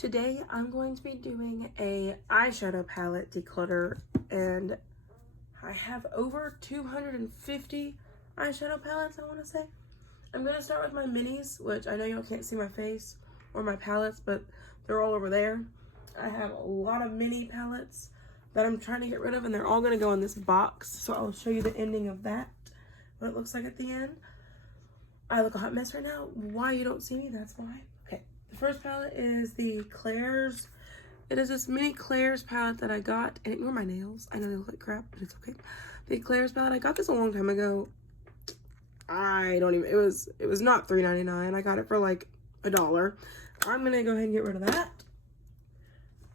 Today I'm going to be doing a eyeshadow palette declutter, and I have over 250 eyeshadow palettes, I want to say. I'm going to start with my minis, which I know y'all can't see my face or my palettes, but they're all over there. I have a lot of mini palettes that I'm trying to get rid of, and they're all going to go in this box, so I'll show you the ending of that, what it looks like at the end. I look a hot mess right now. Why you don't see me, that's why. Okay, the first palette is the Claire's. It is this mini Claire's palette that I got, and ignore my nails. I know they look like crap, but it's okay. The Claire's palette, I got this a long time ago. It was not $3.99. I got it for like $1. I'm gonna go ahead and get rid of that.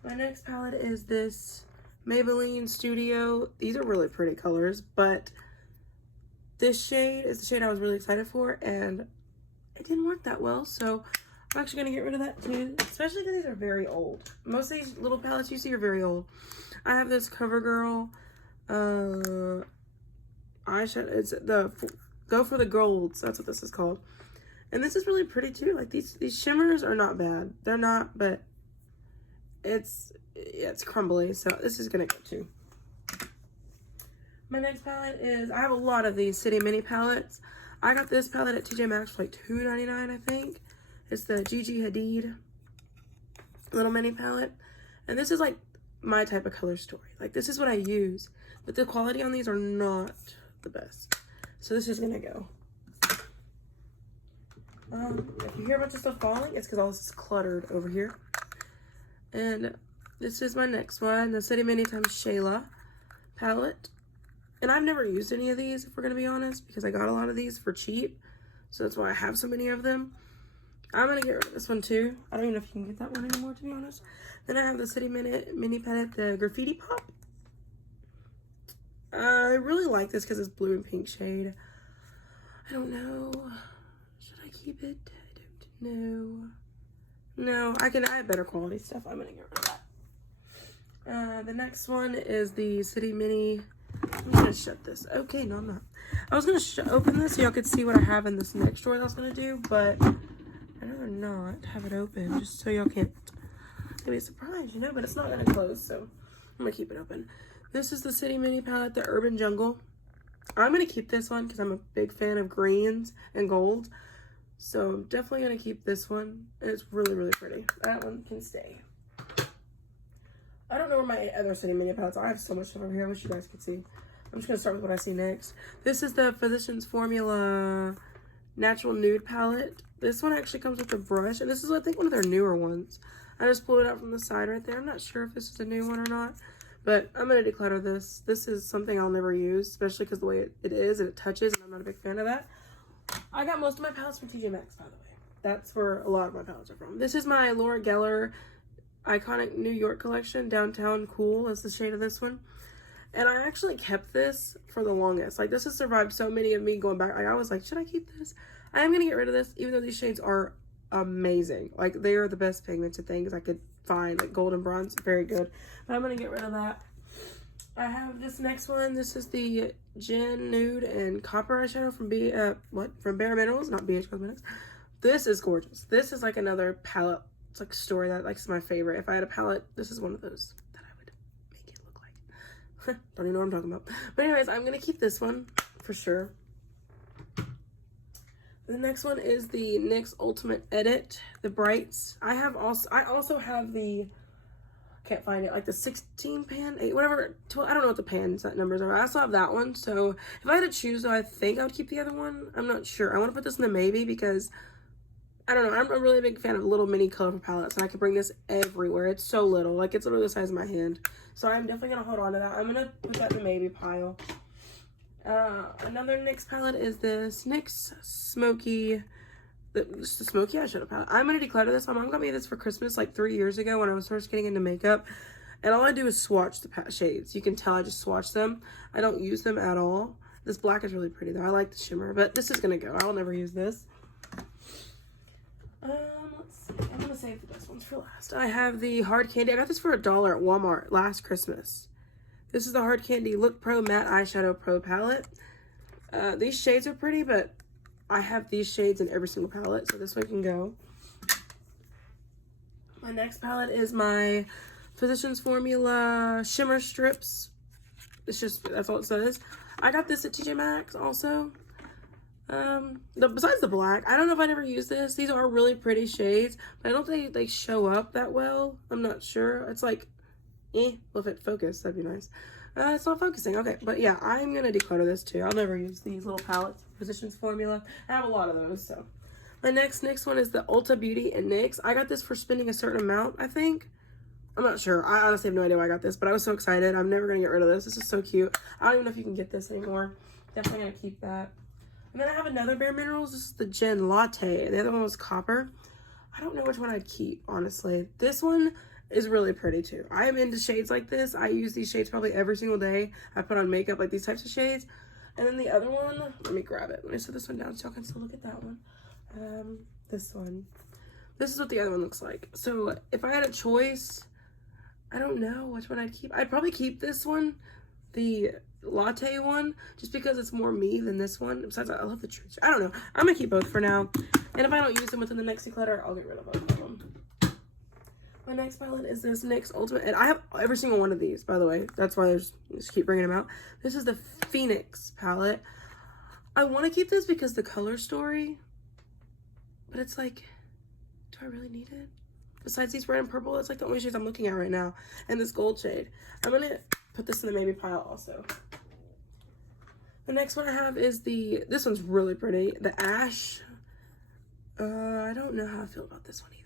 My next palette is this Maybelline Studio. These are really pretty colors, but this shade is the shade I was really excited for, and it didn't work that well, so I'm actually going to get rid of that too, especially because these are very old. Most of these little palettes you see are very old. I have this CoverGirl eyeshadow. It's the Go for the Golds. That's what this is called. And this is really pretty too. Like these shimmers are not bad. They're not, but it's crumbly, so this is going to go too. My next palette is, I have a lot of these City Mini palettes. I got this palette at TJ Maxx for like $2.99, I think. It's the Gigi Hadid little mini palette. And this is like my type of color story. Like this is what I use. But the quality on these are not the best. So this is gonna go. If you hear a bunch of stuff falling, it's because all this is cluttered over here. And this is my next one, the City Mini times Shayla palette. And I've never used any of these, if we're going to be honest, because I got a lot of these for cheap. So that's why I have so many of them. I'm going to get rid of this one too. I don't even know if you can get that one anymore, to be honest. Then I have the City Mini palette, the Graffiti Pop. I really like this because it's blue and pink shade. I don't know. Should I keep it? I don't know. No, I have better quality stuff. I'm going to get rid of that. The next one is the City Mini. I'm just gonna shut this. Okay, no, I'm not. I was gonna open this so y'all could see what I have in this next drawer that I was gonna do, but I'd rather not have it open just so y'all can't be surprised, you know, but it's not gonna close, so I'm gonna keep it open. This is the City Mini palette, the Urban Jungle. I'm gonna keep this one because I'm a big fan of greens and gold, so I'm definitely gonna keep this one. And it's really, really pretty. That one can stay. I don't know where my other City Mini palettes are. I have so much stuff over here. I wish you guys could see. I'm just going to start with what I see next. This is the Physicians Formula Natural Nude palette. This one actually comes with a brush, and this is, I think, one of their newer ones. I just pulled it out from the side right there. I'm not sure if this is a new one or not, but I'm going to declutter this. This is something I'll never use, especially because the way it is and it touches, and I'm not a big fan of that. I got most of my palettes from TJ Maxx, by the way. That's where a lot of my palettes are from. This is my Laura Geller Iconic New York collection, Downtown Cool is the shade of this one. And I actually kept this for the longest. Like, this has survived so many of me going back. I was like, should I keep this? I am going to get rid of this, even though these shades are amazing. Like, they are the best pigmented things I could find. Like, gold and bronze, very good. But I'm going to get rid of that. I have this next one. This is the Gin Nude and Copper eyeshadow from Bare Minerals, not BH Cosmetics. This is gorgeous. This is like another palette. It's like a story that like is my favorite. If I had a palette, this is one of those that I would make it look like. Don't even know what I'm talking about. But anyways, I'm gonna keep this one for sure. The next one is the NYX Ultimate Edit, the Brights. I also have the, can't find it, like the 16 pan, 8, whatever, 12, I don't know what the pan set numbers are. I also have that one. So if I had to choose though, I think I would keep the other one. I'm not sure. I want to put this in the maybe because I don't know, I'm a really big fan of little mini colorful palettes, and I can bring this everywhere. It's so little, like it's literally the size of my hand. So I'm definitely gonna hold on to that. I'm gonna put that in the maybe pile. Another NYX palette is this NYX Smoky, the Smoky eyeshadow palette. I'm gonna declutter this. My mom got me this for Christmas like 3 years ago when I was first getting into makeup. And all I do is swatch the shades. You can tell I just swatch them. I don't use them at all. This black is really pretty though. I like the shimmer, but this is gonna go. I will never use this. Let's see. I'm gonna save the best ones for last. I have the Hard Candy. I got this for $1 at Walmart last Christmas. This is the Hard Candy Look Pro Matte Eyeshadow Pro Palette. These shades are pretty, but I have these shades in every single palette, so this one can go. My next palette is my Physicians Formula Shimmer Strips. It's just, that's all it says. I got this at TJ Maxx also. Besides the black, I don't know if I never used this. These are really pretty shades, but I don't think they show up that well. I'm not sure. It's like, well, if it focused, that'd be nice. It's not focusing. Okay, but yeah, I'm gonna declutter this too. I'll never use these little palettes. Physicians Formula. I have a lot of those, so. My next one is the Ulta Beauty and NYX. I got this for spending a certain amount, I think. I'm not sure. I honestly have no idea why I got this, but I was so excited. I'm never gonna get rid of this. This is so cute. I don't even know if you can get this anymore. Definitely gonna keep that. And then I have another Bare Minerals. This is the Gin Latte. The other one was Copper. I don't know which one I'd keep, honestly. This one is really pretty too. I am into shades like this. I use these shades probably every single day. I put on makeup like these types of shades. And then the other one, let me grab it. Let me set this one down so y'all can still look at that one. This one. This is what the other one looks like. So if I had a choice, I don't know which one I'd keep. I'd probably keep this one, the latte one, just because it's more me than this one. Besides, I love the treats. I don't know. I'm gonna keep both for now. And if I don't use them within the next declutter, I'll get rid of both of them. My next palette is this NYX Ultimate, and I have every single one of these, by the way. That's why I just keep bringing them out. This is the Phoenix palette. I want to keep this because the color story, but it's like, do I really need it? Besides these red and purple, it's like the only shades I'm looking at right now, and this gold shade. I'm gonna put this in the maybe pile also. The next one I have is this one's really pretty, the Ash. I don't know how I feel about this one either.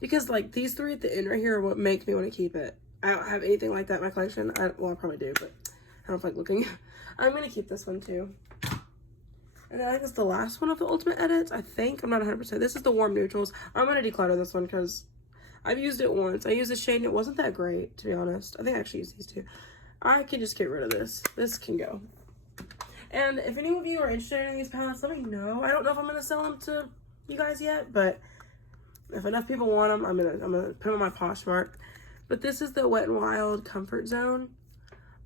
Because like these three at the end right here are what make me want to keep it. I don't have anything like that in my collection. Well, I probably do, but I don't feel like looking. I'm going to keep this one too. And then I think it's the last one of the Ultimate Edits, I think. I'm not 100%. This is the Warm Neutrals. I'm going to declutter this one because I've used it once. I used this shade and it wasn't that great, to be honest. I think I actually used these two. I can just get rid of this. This can go. And if any of you are interested in these palettes, let me know. I don't know if I'm going to sell them to you guys yet, but if enough people want them, I'm gonna put them on my Poshmark. But this is the Wet n Wild Comfort Zone.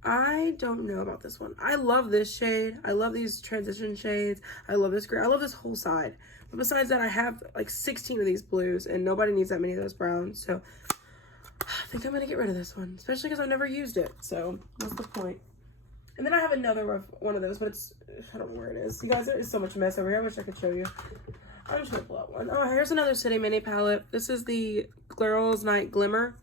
I don't know about this one. I love this shade. I love these transition shades. I love this gray. I love this whole side. But besides that, I have like 16 of these blues, and nobody needs that many of those browns. So I think I'm gonna get rid of this one, especially because I've never used it. So what's the point? And then I have another one of those, but I don't know where it is. You guys, there is so much mess over here. I wish I could show you. I'm just gonna pull out one. Oh, here's another City Mini palette. This is the Girls Night Glimmer.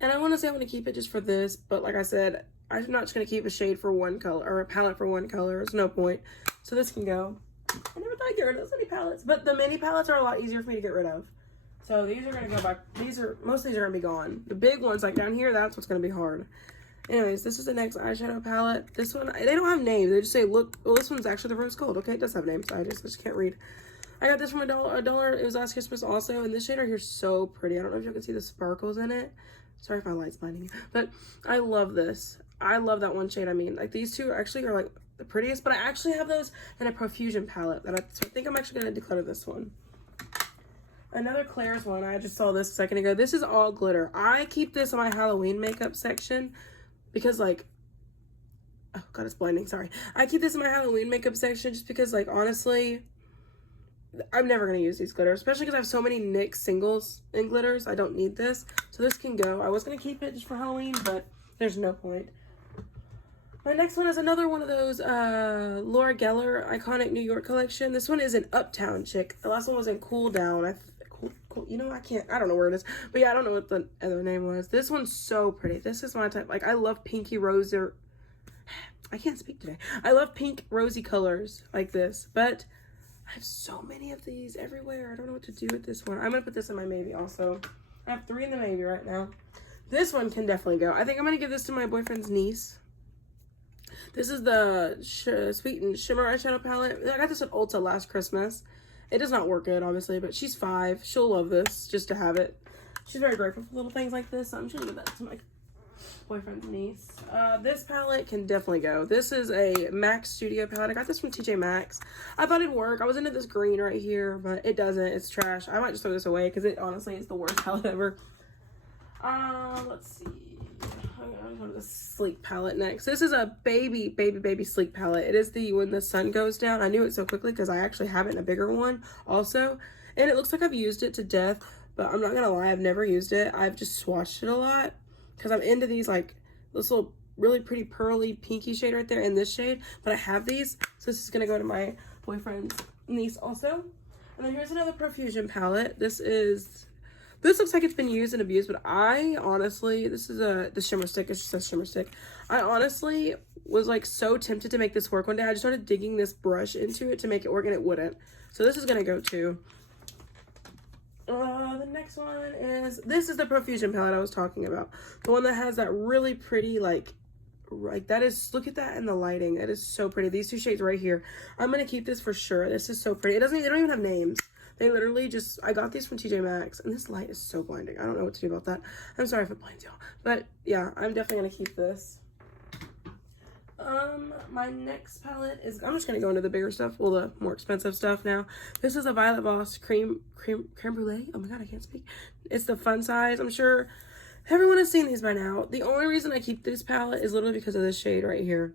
And I want to say I'm going to keep it just for this. But like I said, I'm not just going to keep a shade for one color, or a palette for one color. There's no point. So this can go. I never thought I'd get rid of those mini palettes. But the mini palettes are a lot easier for me to get rid of. So these are going to go back. Most of these are going to be gone. The big ones, like down here, that's what's going to be hard. Anyways, this is the next eyeshadow palette. This one, they don't have names. They just say, look, well, this one's actually the Rose Gold. Okay, it does have names. I just can't read. I got this from a dollar. It was last Christmas also. And this shade right here is so pretty. I don't know if you can see the sparkles in it. Sorry if my light's blinding you. But I love this. I love that one shade. I mean, like these two actually are like the prettiest. But I actually have those in a Profusion palette. So I think I'm actually going to declutter this one. Another Claire's one. I just saw this a second ago. This is all glitter. I keep this in my Halloween makeup section. Because like, oh god, it's blinding, sorry. I keep this in my Halloween makeup section just because like, honestly, I'm never going to use these glitters. Especially because I have so many NYX singles in glitters. I don't need this. So this can go. I was going to keep it just for Halloween, but there's no point. My next one is another one of those Laura Geller Iconic New York collection. This one is an Uptown Chick. The last one was in Cool Down. You know, I don't know where it is. But yeah, I don't know what the other name was. This one's so pretty. This is my type. Like, I love pinky rose I can't speak today. I love pink rosy colors like this. But I have so many of these everywhere. I don't know what to do with this one. I'm going to put this in my maybe also. I have 3 in the maybe right now. This one can definitely go. I think I'm going to give this to my boyfriend's niece. This is the Sweet and Shimmer eyeshadow palette. I got this at Ulta last Christmas. It does not work good, obviously, but she's 5. She'll love this just to have it. She's very grateful for little things like this, so I'm just gonna give that to my boyfriend's niece. This palette can definitely go. This is a MAC Studio palette. I got this from TJ Maxx. I thought it'd work. I was into this green right here, but it doesn't. It's trash. I might just throw this away because it honestly is the worst palette ever. Let's see. I'm gonna go to the Sleek palette next. This is a baby Sleek palette. It is the When the Sun Goes Down. I knew it so quickly because I actually have it in a bigger one also. And it looks like I've used it to death. but I'm not gonna lie, I've never used it. I've just swatched it a lot because I'm into these, like, this little really pretty pearly pinky shade right there and this shade, but I have these, so this is gonna go to my boyfriend's niece also. And then here's another Profusion palette. This looks like it's been used and abused, but I honestly, this is the shimmer stick. It just says shimmer stick. I honestly was like so tempted to make this work one day. I just started digging this brush into it to make it work, and it wouldn't. So this is gonna go too. The next one is, this is the Profusion palette I was talking about. The one that has that really pretty, like that is, look at that in the lighting. That is so pretty. These two shades right here. I'm gonna keep this for sure. This is so pretty. They don't even have names. They literally just, I got these from TJ Maxx, and this light is so blinding. I don't know what to do about that. I'm sorry if it blinds y'all. But yeah, I'm definitely gonna keep this. My next palette is, I'm just gonna go into the bigger stuff, well, the more expensive stuff now. This is a Violet Voss creme brulee. Oh my god, I can't speak. It's the fun size. I'm sure everyone has seen these by now. The only reason I keep this palette is literally because of this shade right here.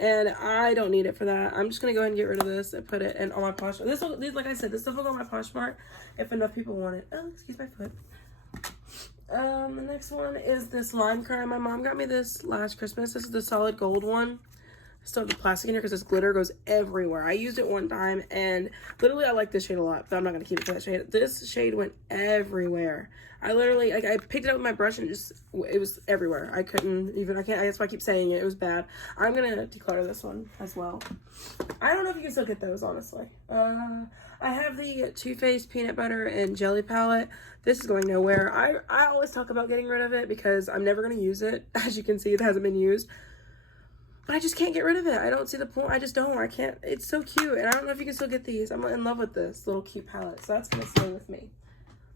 And I don't need it for that. I'm just gonna go ahead and get rid of this and put it in on my Poshmark. This, like I said, this stuff will go on my Poshmark if enough people want it. Oh, excuse my foot. The next one is this Lime Crime. My mom got me this last Christmas. This is the solid gold one. I still have the plastic in here because this glitter goes everywhere. I used it one time, and literally I like this shade a lot, but I'm not gonna keep it for that shade. This shade went everywhere. I literally, like, I picked it up with my brush and it was everywhere. I couldn't even, that's why I keep saying it. It was bad. I'm gonna declutter this one as well. I don't know if you can still get those, honestly. I have the Too Faced Peanut Butter and Jelly palette. This is going nowhere. I always talk about getting rid of it because I'm never gonna use it. As you can see, it hasn't been used. But I just can't get rid of it. I don't see the point. I just don't. I can't. It's so cute. And I don't know if you can still get these. I'm in love with this little cute palette. So that's gonna stay with me.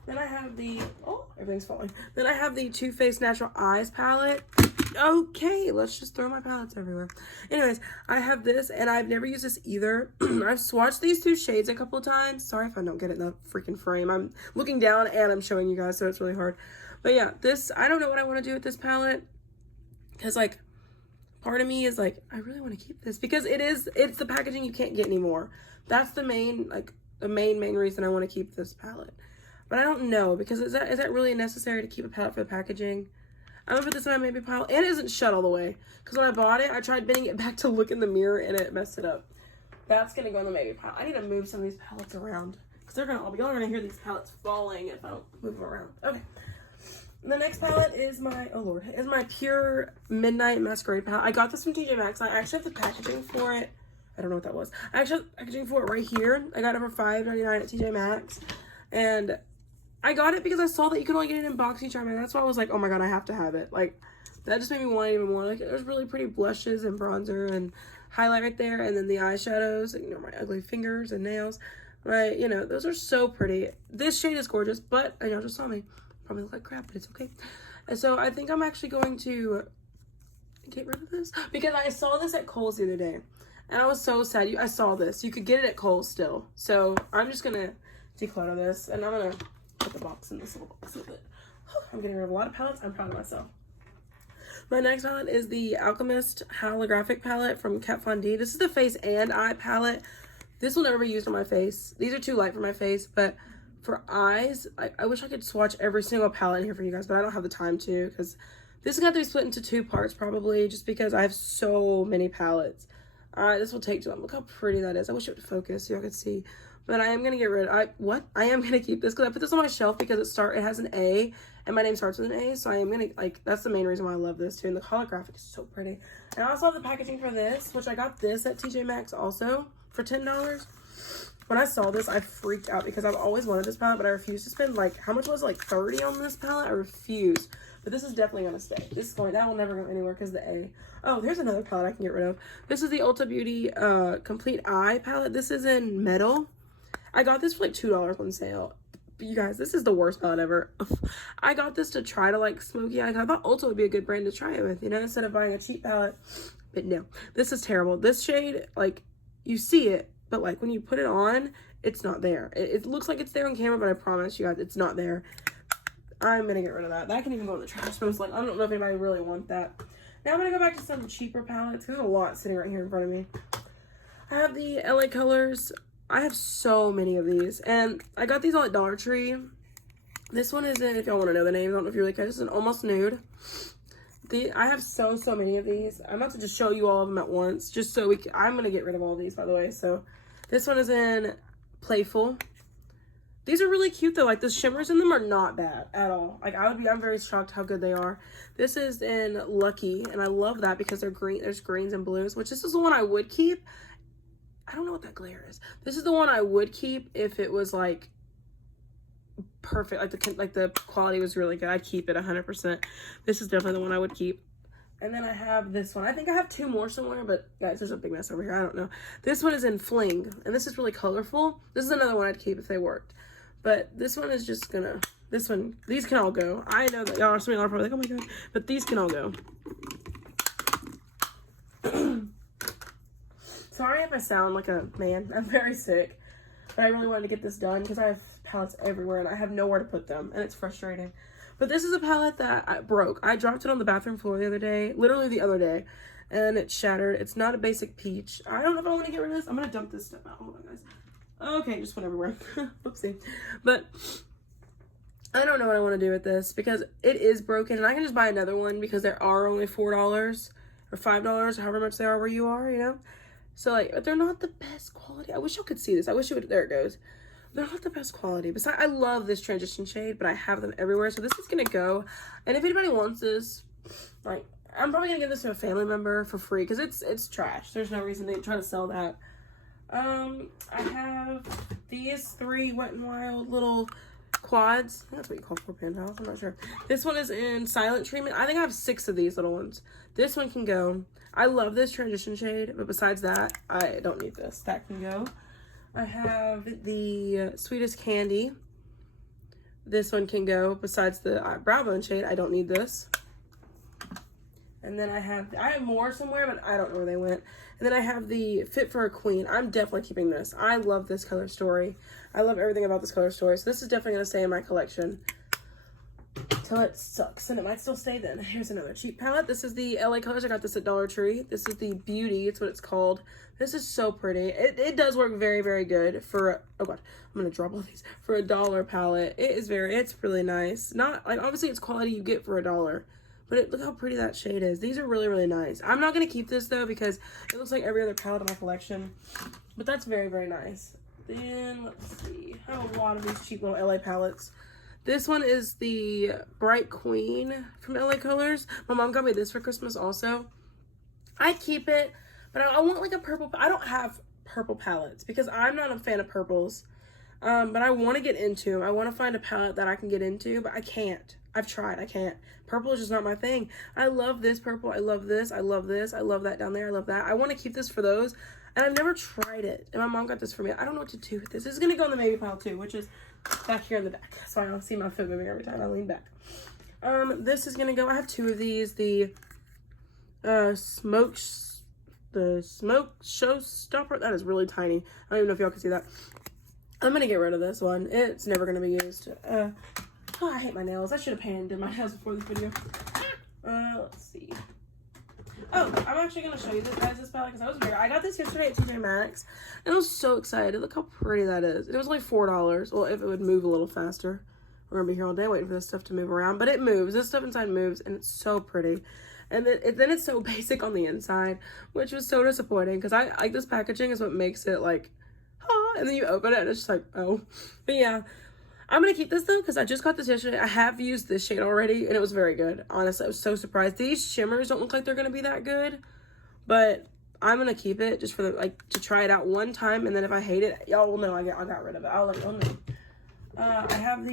Then I have the, oh, everything's falling. Then I have the Too Faced Natural Eyes palette. Okay, let's just throw my palettes everywhere. Anyways, I have this, and I've never used this either. I've swatched these two shades a couple of times. Sorry if I don't get it in the freaking frame. I'm looking down and I'm showing you guys, so it's really hard. But yeah, this, I don't know what I want to do with this palette. Because, like, part of me is like, I really want to keep this. Because it's the packaging you can't get anymore. That's the main, like, the main reason I want to keep this palette. But I don't know, because is that really necessary to keep a palette for the packaging? I'm gonna put this in my maybe pile, and it isn't shut all the way. Because when I bought it, I tried bending it back to look in the mirror, and it messed it up. That's gonna go in the maybe pile. I need to move some of these palettes around, because y'all are gonna hear these palettes falling if I don't move them around. Okay. The next palette is my, oh lord, is my Pure Midnight Masquerade palette. I got this from TJ Maxx. I actually have the packaging for it. I don't know what that was. I actually have the packaging for it right here. I got it for $5.99 at TJ Maxx. And I got it because I saw that you could only get it in boxy charm, and that's why I was like, oh my god, I have to have it. Like, that just made me want it even more. Like, there's really pretty blushes and bronzer and highlight right there, and then the eyeshadows, you know, my ugly fingers and nails. Right, you know, those are so pretty. This shade is gorgeous, but, and y'all just saw me, probably look like crap, but it's okay. And so I think I'm actually going to get rid of this, because I saw this at Kohl's the other day, and I was so sad. I saw this. You could get it at Kohl's still. So I'm just gonna declutter this, and I'm gonna put the box in this little box with it. I'm getting rid of a lot of palettes. I'm proud of myself. My next palette is the Alchemist Holographic palette from Kat Von D. This is the face and eye palette. This will never be used on my face. These are too light for my face, but for eyes, I wish I could swatch every single palette in here for you guys, but I don't have the time to, because this is going to have to be split into 2 parts probably, just because I have so many palettes. This will take too long. Look how pretty that is. I wish it would focus so y'all could see. But I am going to get rid of, I am going to keep this, because I put this on my shelf because it has an A, and my name starts with an A, so I am going to, like, that's the main reason why I love this too, and the holographic is so pretty. And I also have the packaging for this, which I got this at TJ Maxx also for $10. When I saw this, I freaked out, because I've always wanted this palette, but I refused to spend, like, how much was it, like $30 on this palette? I refused. But this is definitely going to stay. That will never go anywhere because the A. Oh, there's another palette I can get rid of. This is the Ulta Beauty Complete Eye palette. This is in metal. I got this for like $2 on sale. But you guys, this is the worst palette ever. I got this to try to like smoky eye. I thought Ulta would be a good brand to try it with, you know, instead of buying a cheap palette. But no, this is terrible. This shade, like, you see it, but like when you put it on, it's not there. It looks like it's there on camera, but I promise you guys, it's not there. I'm gonna get rid of that. That can even go in the trash, most like, I don't know if anybody really want that. Now I'm gonna go back to some cheaper palettes. There's a lot sitting right here in front of me. I have the LA Colors. I have so many of these, and I got these all at Dollar Tree. This one is in, if y'all want to know the names, I don't know if you really care. This is an almost nude. I have so many of these. I'm about to just show you all of them at once, just so I'm going to get rid of all these, by the way. So this one is in Playful. These are really cute though. Like the shimmers in them are not bad at all. Like I'm very shocked how good they are. This is in Lucky, and I love that because they're green. There's greens and blues, which this is the one I would keep. I don't know what that glare is. This is the one I would keep if it was like perfect, like the quality was really good. I'd keep it 100%. This is definitely the one I would keep. And then I have this one. I think I have two more somewhere, but guys, there's a big mess over here. I don't know. This one is in Fling, and this is really colorful. This is another one I'd keep if they worked. But this one is just gonna, these can all go. I know that y'all are probably like, oh my god, but these can all go. Sorry if I sound like a man. I'm very sick. But I really wanted to get this done because I have palettes everywhere and I have nowhere to put them, and it's frustrating. But this is a palette that I broke. I dropped it on the bathroom floor the other day, literally the other day, and it shattered. It's not a basic peach. I don't know if I want to get rid of this. I'm going to dump this stuff out. Hold on, guys. Okay, just went everywhere. Oopsie. But I don't know what I want to do with this because it is broken, and I can just buy another one because there are only $4 or $5, however much they are where you are, you know? So, like, but they're not the best quality. I wish y'all could see this. I wish you would. There it goes. They're not the best quality. Besides, I love this transition shade, but I have them everywhere. So this is going to go. And if anybody wants this, like, I'm probably going to give this to a family member for free because it's trash. There's no reason to try to sell that. I have these 3 Wet n Wild little quads. I think that's what you call 4 pen pals. I'm not sure. This one is in Silent Treatment. I think I have 6 of these little ones. This one can go. I love this transition shade, but besides that, I don't need this. That can go. I have the Sweetest Candy. This one can go. Besides the Brow Bone shade, I don't need this. And then I have more somewhere, but I don't know where they went. And then I have the Fit for a Queen. I'm definitely keeping this. I love this color story. I love everything about this color story. So this is definitely going to stay in my collection till it sucks, and it might still stay then. Here's another cheap palette. This is the LA Colors. I got this at Dollar Tree. This is the Beauty. It's what it's called. This is so pretty. It does work very, very good for, oh god, I'm gonna drop all these, for a $1 palette. It's really nice. Not, like, obviously it's quality you get for $1, but look how pretty that shade is. These are really, really nice. I'm not gonna keep this though because it looks like every other palette in my collection, but that's very, very nice. Then, let's see. I have a lot of these cheap little LA palettes. This one is the Bright Queen from LA Colors. My mom got me this for Christmas also. I keep it, but I want like a purple. I don't have purple palettes because I'm not a fan of purples. But I want to get into them. I want to find a palette that I can get into, but I can't. I've tried. I can't. Purple is just not my thing. I love this purple. I love this. I love this. I love that down there. I love that. I want to keep this for those. And I've never tried it. And my mom got this for me. I don't know what to do with this. This is going to go in the maybe pile too, which is back here in the back. So I don't see my foot moving every time I lean back. This is going to go. I have 2 of these. The smoke showstopper. That is really tiny. I don't even know if y'all can see that. I'm going to get rid of this one. It's never going to be used. Oh, I hate my nails. I should have painted my nails before this video. Let's see. Oh, I'm actually going to show you this palette because I got this yesterday at TJ Maxx and I was so excited. Look how pretty that is. It was only $4. Well, if it would move a little faster. We're going to be here all day waiting for this stuff to move around, but it moves. This stuff inside moves and it's so pretty. And then it's so basic on the inside, which was so disappointing because I like this packaging is what makes it like, ah, and then you open it and it's just like, oh. But yeah. I'm going to keep this, though, because I just got this yesterday. I have used this shade already, and it was very good. Honestly, I was so surprised. These shimmers don't look like they're going to be that good, but I'm going to keep it just for, to try it out one time, and then if I hate it, y'all will know I got rid of it. I'll let y'all know. I have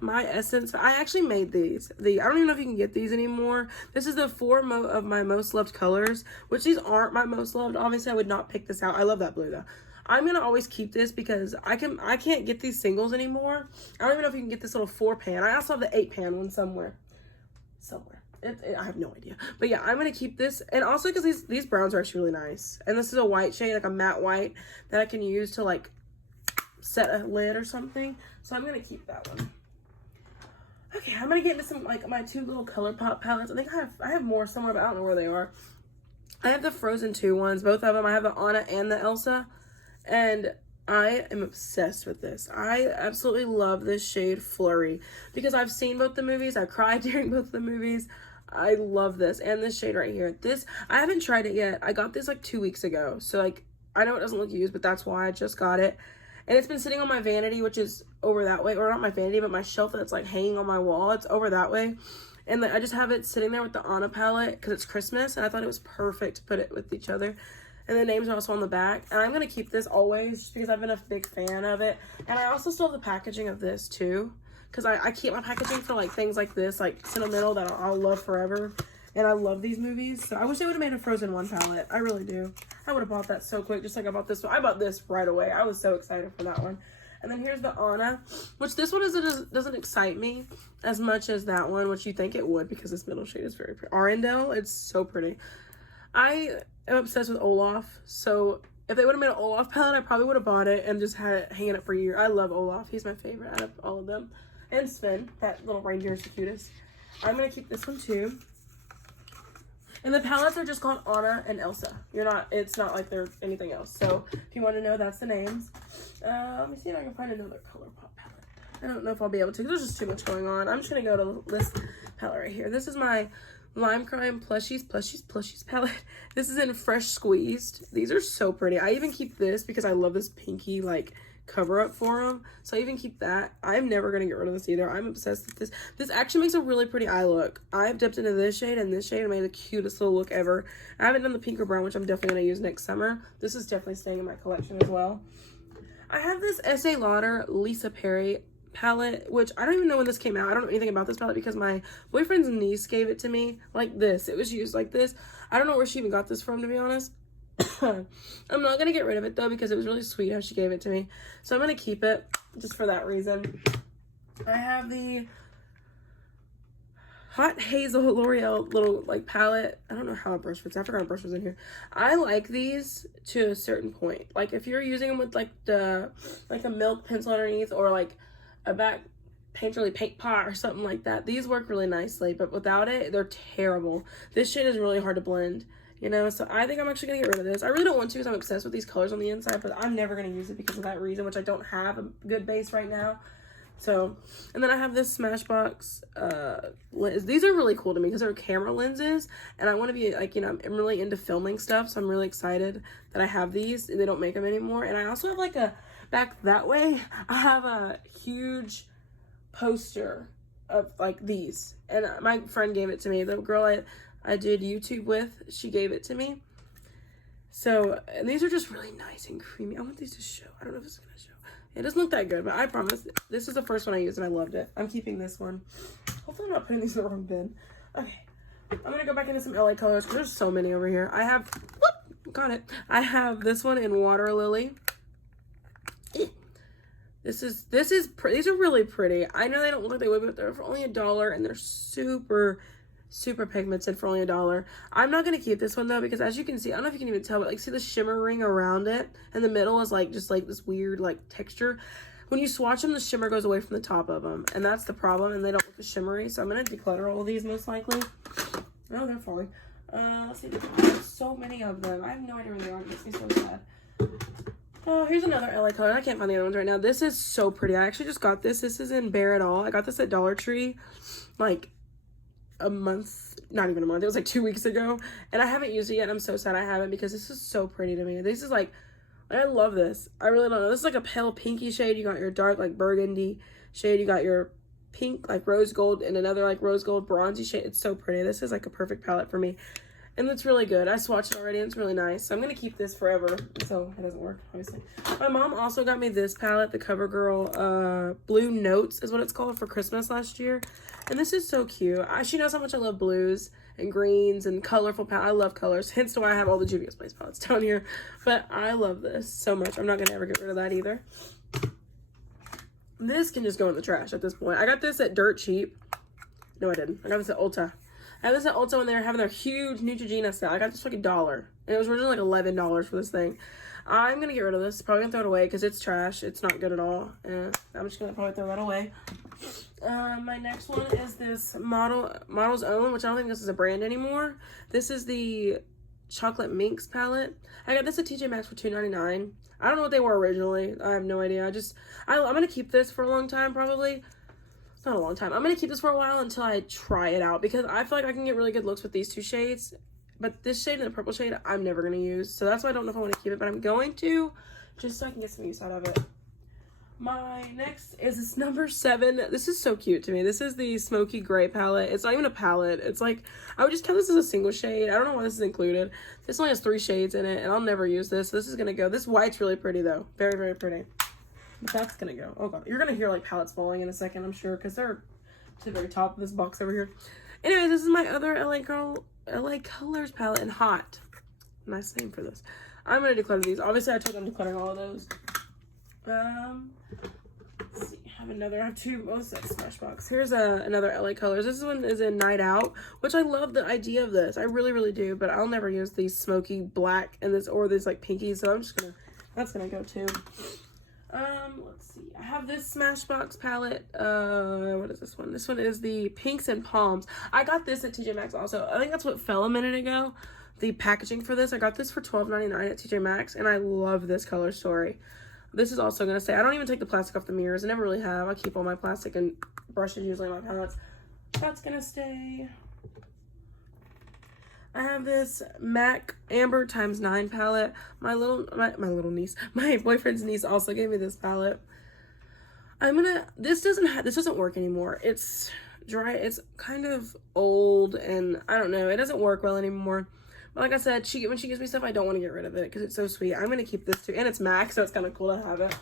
My Essence. I actually made these. I don't even know if you can get these anymore. This is the 4 of my most loved colors, which these aren't my most loved. Obviously, I would not pick this out. I love that blue, though. I'm going to always keep this because I can't get these singles anymore. I don't even know if you can get this little 4-pan. I also have the 8-pan one somewhere. I have no idea. But yeah, I'm going to keep this. And also because these browns are actually really nice. And this is a white shade, like a matte white, that I can use to like set a lid or something. So I'm going to keep that one. Okay, I'm going to get into some, like, my 2 little ColourPop palettes. I think I have more somewhere, but I don't know where they are. I have the Frozen 2 ones, both of them. I have the Anna and the Elsa. And I am obsessed with this. I absolutely love this shade Flurry because I've seen both the movies. I cried during both the movies. I love this. And this shade right here. This, I haven't tried it yet. I got this like 2 weeks ago. So like, I know it doesn't look used, but that's why I just got it. And it's been sitting on my vanity, which is over that way. Or not my vanity, but my shelf that's like hanging on my wall. It's over that way. And like, I just have it sitting there with the Anna palette because it's Christmas. And I thought it was perfect to put it with each other. And the names are also on the back. And I'm going to keep this always just because I've been a big fan of it. And I also still have the packaging of this too. Because I keep my packaging for like things like this, like sentimental, that I'll love forever. And I love these movies. So I wish they would have made a Frozen 1 palette. I really do. I would have bought that so quick, just like I bought this one. I bought this right away. I was so excited for that one. And then here's the Anna, which this one doesn't excite me as much as that one, which you think it would because this middle shade is very pretty. Arendelle, it's so pretty. I am obsessed with Olaf, so if they would have made an Olaf palette, I probably would have bought it and just had it hanging up for a year. I love Olaf. He's my favorite out of all of them. And Sven, that little reindeer is the cutest. I'm going to keep this one too. And the palettes are just called Anna and Elsa. It's not like they're anything else. So if you want to know, that's the names. Let me see if I can find another ColourPop palette. I don't know if I'll be able to. There's just too much going on. I'm just going to go to this palette right here. This is my Lime Crime Plushies palette. This is in Fresh Squeezed. These are so pretty. I even keep this because I love this pinky like cover up for them. So I even keep that. I'm never going to get rid of this either. I'm obsessed with this. This actually makes a really pretty eye look. I've dipped into this shade and this shade and made the cutest little look ever. I haven't done the pink or brown, which I'm definitely going to use next summer. This is definitely staying in my collection as well. I have this Estee Lauder Lisa Perry palette, which I don't even know when this came out. I don't know anything about this palette because my boyfriend's niece gave it to me like this. It was used like this. I don't know where she even got this from, to be honest. I'm not gonna get rid of it though because it was really sweet how she gave it to me, so I'm gonna keep it just for that reason. I have the Hot Hazel L'Oreal little like palette. I don't know how a brush fits. I forgot a brush was in here. I like these to a certain point. Like if you're using them with like a milk pencil underneath or like a back painterly paint pot or something like that, these work really nicely, but without it, they're terrible. This shade is really hard to blend, you know, so I think I'm actually gonna get rid of this. I really don't want to because I'm obsessed with these colors on the inside, but I'm never gonna use it because of that reason, which I don't have a good base right now. So, and then I have this Smashbox lens. These are really cool to me because they're camera lenses, and I want to be like, you know, I'm really into filming stuff, so I'm really excited that I have these and they don't make them anymore. And I also have like back that way, I have a huge poster of like these, and my friend gave it to me. The girl I did YouTube with, she gave it to me. So, and these are just really nice and creamy. I want these to show. I don't know if it's gonna show. It doesn't look that good, but I promise this is the first one I used and I loved it. I'm keeping this one. Hopefully I'm not putting these in the wrong bin. Okay, I'm gonna go back into some LA colors because there's so many over here. I have, whoop, got it. I have this one in Water Lily. These are really pretty. I know they don't look like they would, but they're for only $1 and they're super pigmented for only $1. I'm not gonna keep this one though because as you can see, I don't know if you can even tell, but like see the shimmering around it, and the middle is like just like this weird like texture. When you swatch them, the shimmer goes away from the top of them, and that's the problem, and they don't look as shimmery. So I'm gonna declutter all of these most likely. Oh, they're falling. Let's see. There's so many of them. I have no idea where they are. It makes me so sad. Oh, here's another LA color. I can't find the other ones right now. This is so pretty. I actually just got this. This is in Bare It All. I got this at Dollar Tree like a month, not even a month. It was like 2 weeks ago. And I haven't used it yet. I'm so sad I haven't because this is so pretty to me. This is like, I love this. I really don't know. This is like a pale pinky shade. You got your dark like burgundy shade. You got your pink like rose gold and another like rose gold bronzy shade. It's so pretty. This is like a perfect palette for me. And it's really good. I swatched it already and it's really nice. So I'm going to keep this forever. So it doesn't work, obviously. My mom also got me this palette, the CoverGirl Blue Notes is what it's called, for Christmas last year. And this is so cute. She knows how much I love blues and greens and colorful palettes. I love colors. Hence why I have all the Juvia's Place palettes down here. But I love this so much. I'm not going to ever get rid of that either. This can just go in the trash at this point. I got this at Dirt Cheap. No, I didn't. I got this at Ulta. I had this at Ulta when they were having their huge Neutrogena sale. I got this for like $1. And it was originally like $11 for this thing. I'm going to get rid of this. Probably going to throw it away because it's trash. It's not good at all. And I'm just going to probably throw that away. My next one is this Model's Own, which I don't think this is a brand anymore. This is the Chocolate Minx palette. I got this at TJ Maxx for $2.99. I don't know what they were originally. I have no idea. I'm going to keep this for a long time, probably. It's not a long time. I'm going to keep this for a while until I try it out, because I feel like I can get really good looks with these two shades. But this shade and the purple shade, I'm never going to use. So that's why I don't know if I want to keep it, but I'm going to, just so I can get some use out of it. My next is this number 7. This is so cute to me. This is the Smoky Gray palette. It's not even a palette. It's like, I would just count this as a single shade. I don't know why this is included. This only has 3 shades in it, and I'll never use this. So this is gonna go. This white's really pretty though. Very, very pretty. But that's gonna go. Oh god. You're gonna hear like palettes falling in a second, I'm sure, because they're to the very top of this box over here. Anyways, this is my other LA Colors palette in Hot. Nice name for this. I'm gonna declutter these. Obviously, I told them decluttering all of those. Let's see, I have 2 most like Smashbox. Here's another LA Colors. This one is in Night Out, which I love the idea of this. I really, really do, but I'll never use these smoky black and this, or this like pinky, so I'm just gonna, that's gonna go too. Let's see, I have this Smashbox palette. What is this one? This one is the Pinks and Palms. I got this at TJ Maxx also. I think that's what fell a minute ago. The packaging for this, I got this for $12.99 at TJ Maxx, and I love this color story. This is also going to stay. I don't even take the plastic off the mirrors. I never really have. I keep all my plastic and brushes usually in my palettes. That's going to stay. I have this MAC Amber x9 palette. My little niece, my boyfriend's niece also gave me this palette. This doesn't work anymore. It's dry. It's kind of old, and I don't know. It doesn't work well anymore. But like I said, when she gives me stuff, I don't want to get rid of it because it's so sweet. I'm going to keep this too. And it's MAC, so it's kind of cool to have it.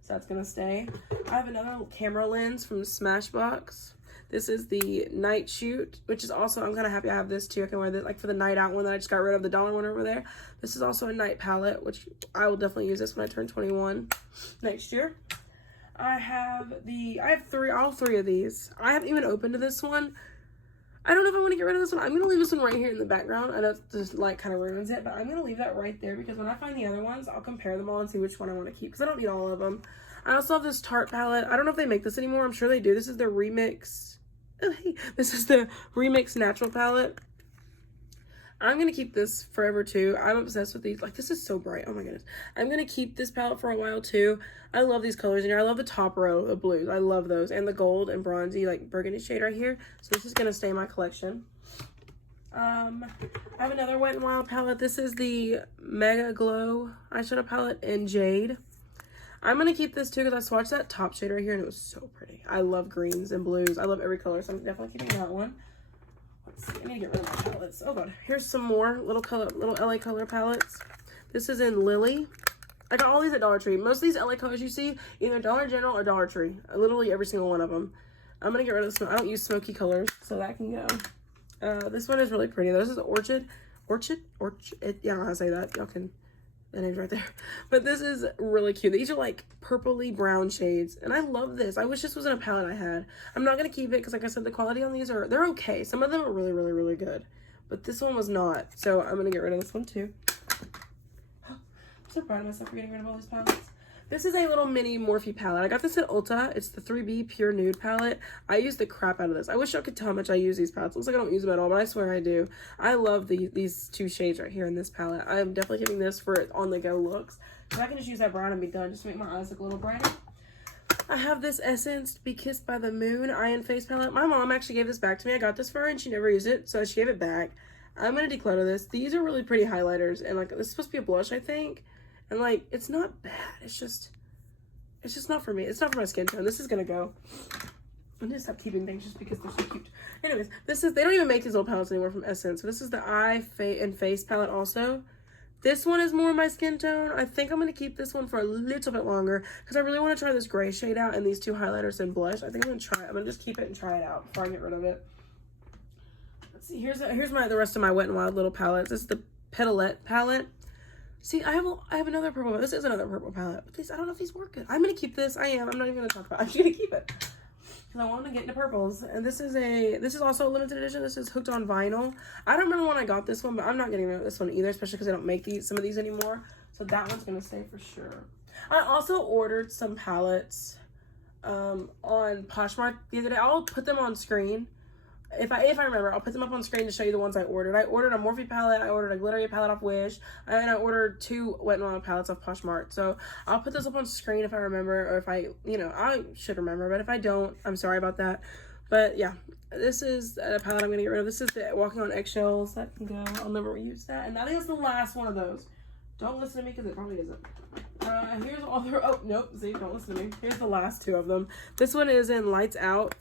So that's going to stay. I have another camera lens from Smashbox. This is the Night Shoot, which is also, I'm kind of happy I have this too. I can wear this like for the night out one that I just got rid of, the dollar one over there. This is also a night palette, which I will definitely use this when I turn 21 next year. I have all 3 of these. I haven't even opened this one. I don't know if I want to get rid of this one. I'm going to leave this one right here in the background. I know this light kind of ruins it, but I'm going to leave that right there because when I find the other ones, I'll compare them all and see which one I want to keep because I don't need all of them. I also have this Tarte palette. I don't know if they make this anymore. I'm sure they do. This is their Remix. Oh, hey. This is the Remix Natural palette. I'm going to keep this forever too. I'm obsessed with these. Like, this is so bright. Oh my goodness. I'm going to keep this palette for a while too. I love these colors in here. I love the top row of blues. I love those. And the gold and bronzy, like burgundy shade right here. So this is going to stay in my collection. I have another Wet n Wild palette. This is the Mega Glow eyeshadow palette in Jade. I'm going to keep this too because I swatched that top shade right here and it was so pretty. I love greens and blues. I love every color, so I'm definitely keeping that one. Let's see, I need to get rid of my palettes. Oh god, here's some more little LA color palettes. This is in Lily. I got all these at Dollar Tree. Most of these LA colors you see, either Dollar General or Dollar Tree. Literally every single one of them. I'm going to get rid of this one. I don't use smoky colors, so that can go. This one is really pretty. This is Orchid. Yeah, I don't know how to say that. Y'all can, the name's right there. But this is really cute. These are like purpley brown shades, and I love this. I wish this wasn't a palette I had. I'm not going to keep it because, like I said, the quality on these they're okay. Some of them are really, really, really good, but this one was not. So I'm going to get rid of this one too. I'm so proud of myself for getting rid of all these palettes. This is a little mini Morphe palette. I got this at Ulta. It's the 3B Pure Nude palette. I use the crap out of this. I wish y'all could tell how much I use these palettes. Looks like I don't use them at all, but I swear I do. I love these 2 shades right here in this palette. I am definitely giving this for on-the-go looks. If I can just use that brown and be done, just to make my eyes look a little brighter. I have this Essence Be Kissed by the Moon Eye and Face palette. My mom actually gave this back to me. I got this for her and she never used it, so she gave it back. I'm going to declutter this. These are really pretty highlighters, and like this is supposed to be a blush, I think. And like, it's not bad. It's just not for me. It's not for my skin tone. This is gonna go. I'm gonna stop keeping things just because they're so cute. Anyways, they don't even make these little palettes anymore from Essence. So this is the Eye and Face palette also. This one is more my skin tone. I think I'm gonna keep this one for a little bit longer because I really want to try this gray shade out and these 2 highlighters and blush. I think I'm gonna try it. I'm gonna just keep it and try it out before I get rid of it. Let's see. Here's the rest of my Wet n Wild little palettes. This is the Petalette palette. See, I have another purple. This is another purple palette. But these, I don't know if these work good. I'm gonna keep this. I'm not even gonna talk about it. I'm just gonna keep it because I want to get into purples. And this is also a limited edition. This is Hooked on Vinyl. I don't remember when I got this one, but I'm not getting rid of this one either, especially because I don't make some of these anymore. So that one's gonna stay for sure. I also ordered some palettes on Poshmark the other day. I'll put them on screen if I remember, I'll put them up on screen to show you the ones I ordered. I ordered a Morphe palette, I ordered a glittery palette off Wish, and I ordered 2 Wet n Wild palettes off Poshmark. So I'll put those up on screen if I remember, or if I, you know, I should remember, but if I don't, I'm sorry about that. But yeah, this is a palette I'm gonna get rid of. This is the Walking on Eggshells. That can go. I'll never use that. And I think it's the last one of those. Don't listen to me because it probably isn't. Here's all the, oh, nope, see, don't listen to me. Here's the last 2 of them. This one is in Lights Out.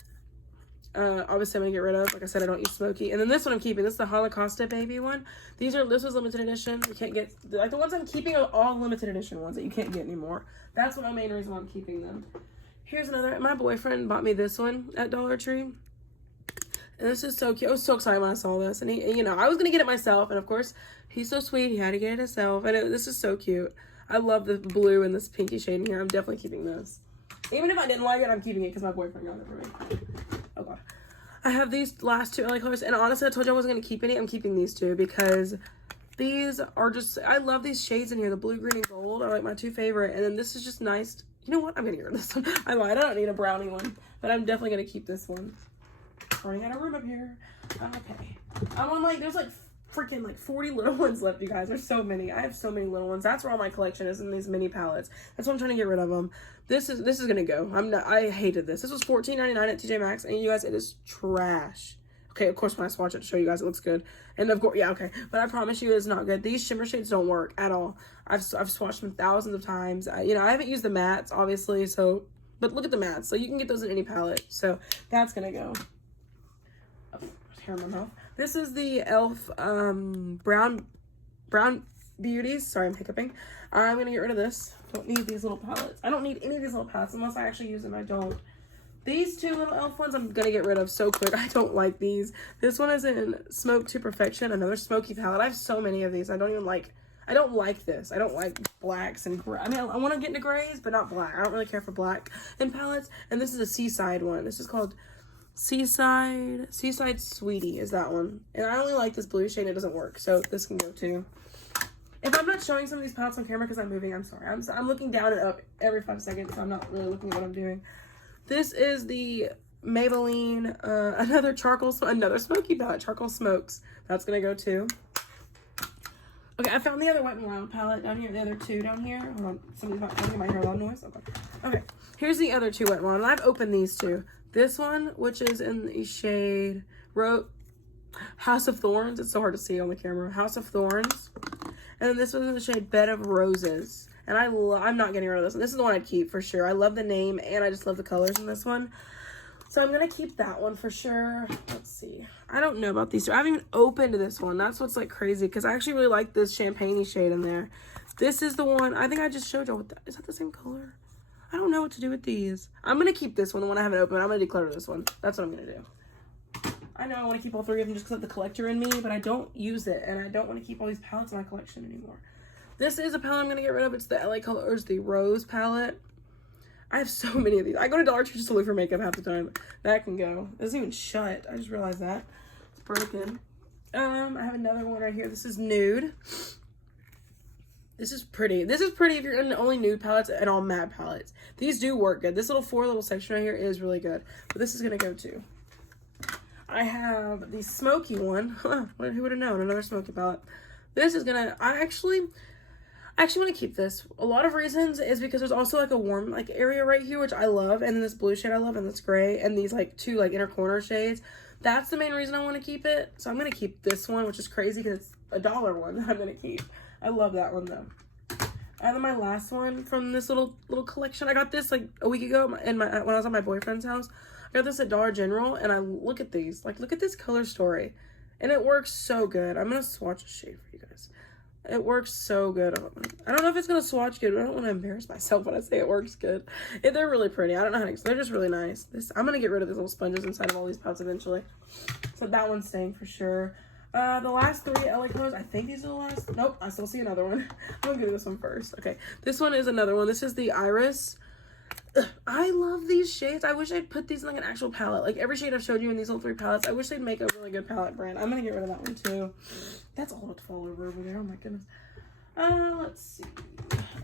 Obviously I'm gonna get rid of. Like I said, I don't use smoky. And then this one I'm keeping. This is the Holocaust baby one. This was limited edition. You can't get, like the ones I'm keeping are all limited edition ones that you can't get anymore. That's my main reason why I'm keeping them. Here's another, my boyfriend bought me this one at Dollar Tree. And this is so cute. I was so excited when I saw this. And he, you know, I was gonna get it myself. And of course, he's so sweet. He had to get it himself. And this is so cute. I love the blue and this pinky shade in here. I'm definitely keeping this. Even if I didn't like it, I'm keeping it because my boyfriend got it for me. Oh god. I have these last 2 LA colors. And honestly, I told you I wasn't gonna keep any. I'm keeping these 2 because these are just, I love these shades in here. The blue, green, and gold are like my 2 favorite. And then this is just nice. You know what? I'm gonna get rid of this one. I lied. I don't need a brownie one. But I'm definitely gonna keep this one. Running out of room up here. Okay. I'm on like, there's like freaking like 40 little ones left, you guys. There's so many. I have so many little ones. That's where all my collection is, in these mini palettes. That's why I'm trying to get rid of them. This is gonna go. I hated this. This was $14.99 at TJ Maxx, and you guys, it is trash. Okay, of course when I swatch it to show you guys it looks good. And of course, yeah, okay. But I promise you it's not good. These shimmer shades don't work at all. I've swatched them thousands of times. You know, I haven't used the mattes, obviously, so, but look at the mattes. So you can get those in any palette. So that's gonna go. Oh, hair in my mouth. This is the e.l.f. Brown Beauties. Sorry, I'm hiccuping. I'm gonna get rid of this. Don't need these little palettes. I don't need any of these little palettes unless I actually use them. I don't. These 2 little e.l.f. ones I'm gonna get rid of so quick. I don't like these. This one is in Smoke to Perfection, another smoky palette. I have so many of these. I don't like this. I don't like blacks and gray. I mean, I want to get into grays, but not black. I don't really care for black in palettes. And this is a Seaside one. This is called Seaside Sweetie is that one. And I only like this blue shade. It doesn't work. So this can go too. If I'm not showing some of these palettes on camera because I'm moving, I'm sorry. I'm looking down and up every 5 seconds. So I'm not really looking at what I'm doing. This is the Maybelline, another smoky palette, Charcoal Smokes. That's gonna go too. Okay, I found the other Wet n Wild palette down here, the other 2 down here. Hold on, somebody's not making my hair loud noise. Okay, here's the other 2 Wet n Wild, and I've opened these 2. This one, which is in the shade House of Thorns. It's so hard to see on the camera. House of Thorns. And then this one's in the shade Bed of Roses. And I'm not getting rid of this one. This is the one I'd keep for sure. I love the name and I just love the colors in this one. So I'm going to keep that one for sure. Let's see. I don't know about these 2. I haven't even opened this one. That's what's like crazy because I actually really like this champagne-y shade in there. This is the one. I think I just showed you. Is that the same color? I don't know what to do with these. I'm going to keep this one, the one I haven't opened. I'm going to declutter this one. That's what I'm going to do. I know I want to keep all 3 of them just because of the collector in me, but I don't use it. And I don't want to keep all these palettes in my collection anymore. This is a palette I'm going to get rid of. It's the LA Colors, the Rose palette. I have so many of these. I go to Dollar Tree just to look for makeup half the time. That can go. It doesn't even shut. I just realized that. It's broken. I have another one right here. This is Nude. This is pretty. This is pretty if you're in only nude palettes and all matte palettes. These do work good. This little 4 little section right here is really good. But this is going to go too. I have the smoky one. Who would have known? Another smoky palette. This is going to... I actually want to keep this. A lot of reasons is because there's also like a warm like area right here, which I love. And then this blue shade I love, and this gray. And these like 2 like inner corner shades. That's the main reason I want to keep it. So I'm going to keep this one, which is crazy because it's a $1 one that I'm going to keep. I love that one though. And then my last one from this little collection. I got this like a week ago when I was at my boyfriend's house. I got this at Dollar General, and I look at these. Like, look at this color story. And it works so good. I'm going to swatch a shade for you guys. It works so good. I don't know if it's going to swatch good, but I don't want to embarrass myself when I say it works good. They're really pretty. I don't know how to explain. They're just really nice. I'm going to get rid of these little sponges inside of all these pots eventually. So that one's staying for sure. The last 3 LA colors, I think these are the last. Nope, I still see another one. I'm gonna do this one first. Okay, this one is another one. This is the Iris. Ugh, I love these shades. I wish I'd put these in like an actual palette. Like every shade I've showed you in these little 3 palettes, I wish they'd make a really good palette brand. I'm gonna get rid of that one too. That's all to fall over there. Oh my goodness. Let's see.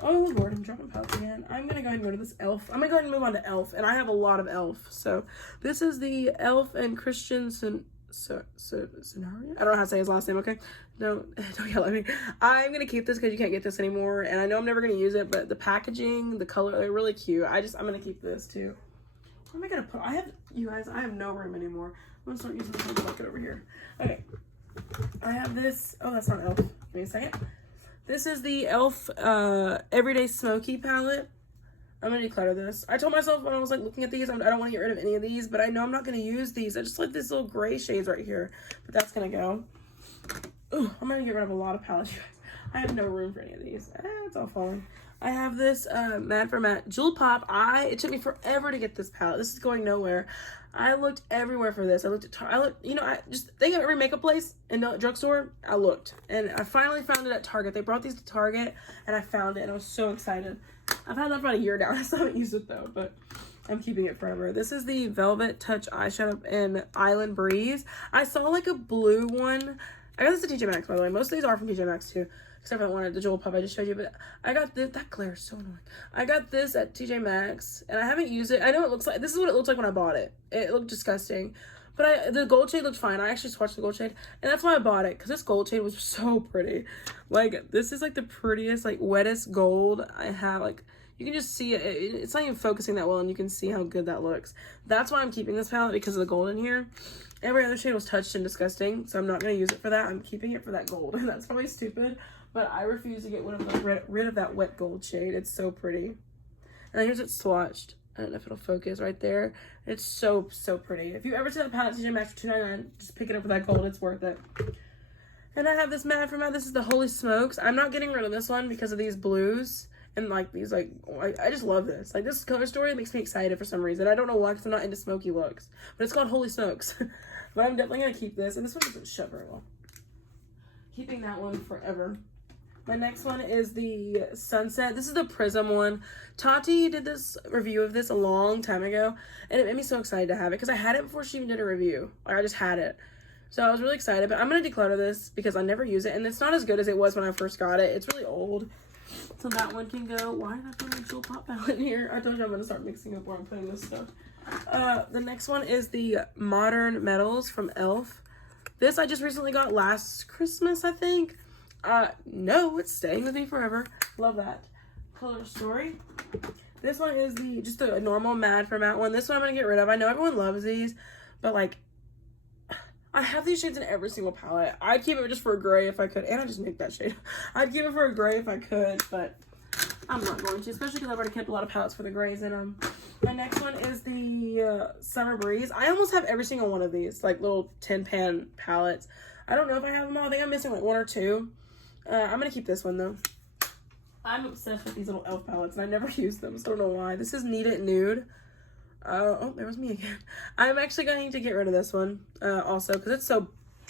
Oh Lord, I'm dropping palettes again. I'm gonna go ahead and go to this e.l.f. I'm gonna go ahead and move on to e.l.f. And I have a lot of e.l.f. So this is the e.l.f. and Scenario? I don't know how to say his last name, okay? Don't yell at me. I'm gonna keep this because you can't get this anymore, and I know I'm never gonna use it, but the packaging, the color, they're really cute. I'm gonna keep this too. Where am I gonna put? You guys, I have no room anymore. I'm gonna start using this little bucket over here. Okay. I have this. Oh, that's not Elf. Give me a second. This is the Elf Everyday Smoky palette. I'm gonna declutter this. I told myself when I was like looking at these, I don't want to get rid of any of these, but I know I'm not gonna use these. I just like these little gray shades right here, but that's gonna go. Ooh, I'm gonna get rid of a lot of palettes, you guys. I have no room for any of these. It's all falling. I have this Mad for Matte Jewel Pop. It took me forever to get this palette. This is going nowhere. I looked everywhere for this. I looked at you know, I just think of every makeup place in the drugstore. I looked, and I finally found it at Target. They brought these to Target, and I found it, and I was so excited. I've had that for about a year now. I still haven't used it though, but I'm keeping it forever. This is the Velvet Touch eyeshadow in Island Breeze. I saw like a blue one. I got this at TJ Maxx, by the way. Most of these are from TJ Maxx too, except for the one, the Jewel Pop I just showed you. But I got this. That glare is so annoying. I got this at TJ Maxx, and I haven't used it. I know it looks like, this is what it looked like when I bought it. It looked disgusting. But the gold shade looked fine. I actually swatched the gold shade, and that's why I bought it, because this gold shade was so pretty. Like, this is like the prettiest, like wettest gold I have. Like, you can just see it. It's not even focusing that well, and you can see how good that looks. That's why I'm keeping this palette, because of the gold in here. Every other shade was touched and disgusting, so I'm not going to use it for that. I'm keeping it for that gold. That's probably stupid, but I refuse to get rid of that wet gold shade. It's so pretty. And here's it swatched. I don't know if it'll focus right there. It's so pretty. If you ever see that palette TJ Maxx for $2.99, just pick it up for that gold. It's worth it. And I have this Mad for Matte. This is the Holy Smokes. I'm not getting rid of this one because of these blues. And like these, like, I just love this. Like, this color story makes me excited for some reason. I don't know why, because I'm not into smoky looks. But it's called Holy Smokes. But I'm definitely going to keep this. And this one doesn't shut very well. Keeping that one forever. My next one is the Sunset. This is the Prism one. Tati did this review of this a long time ago. And it made me so excited to have it, because I had it before she even did a review. Like, I just had it. So I was really excited. But I'm going to declutter this because I never use it. And it's not as good as it was when I first got it. It's really old. So that one can go. Why did I put my Jewel Pop palette in here? I told you I'm going to start mixing up where I'm putting this stuff. The next one is the Modern Metals from e.l.f. This I just recently got last Christmas, I think. No, it's staying with me forever. Love that. Color Story. This one is just the normal Mad for Matte one. This one I'm going to get rid of. I know everyone loves these, but like, I have these shades in every single palette. I'd keep it just for a gray if I could. And I just make that shade. I'd keep it for a gray if I could, but I'm not going to, especially because I've already kept a lot of palettes for the grays in them. My next one is the Summer Breeze. I almost have every single one of these, like little tin pan palettes. I don't know if I have them all. I think I'm missing like one or two. I'm going to keep this one though. I'm obsessed with these little e.l.f. palettes, and I never use them, so I don't know why. This is Need It Nude. Oh, there was me again. I'm actually going to get rid of this one also, because it's so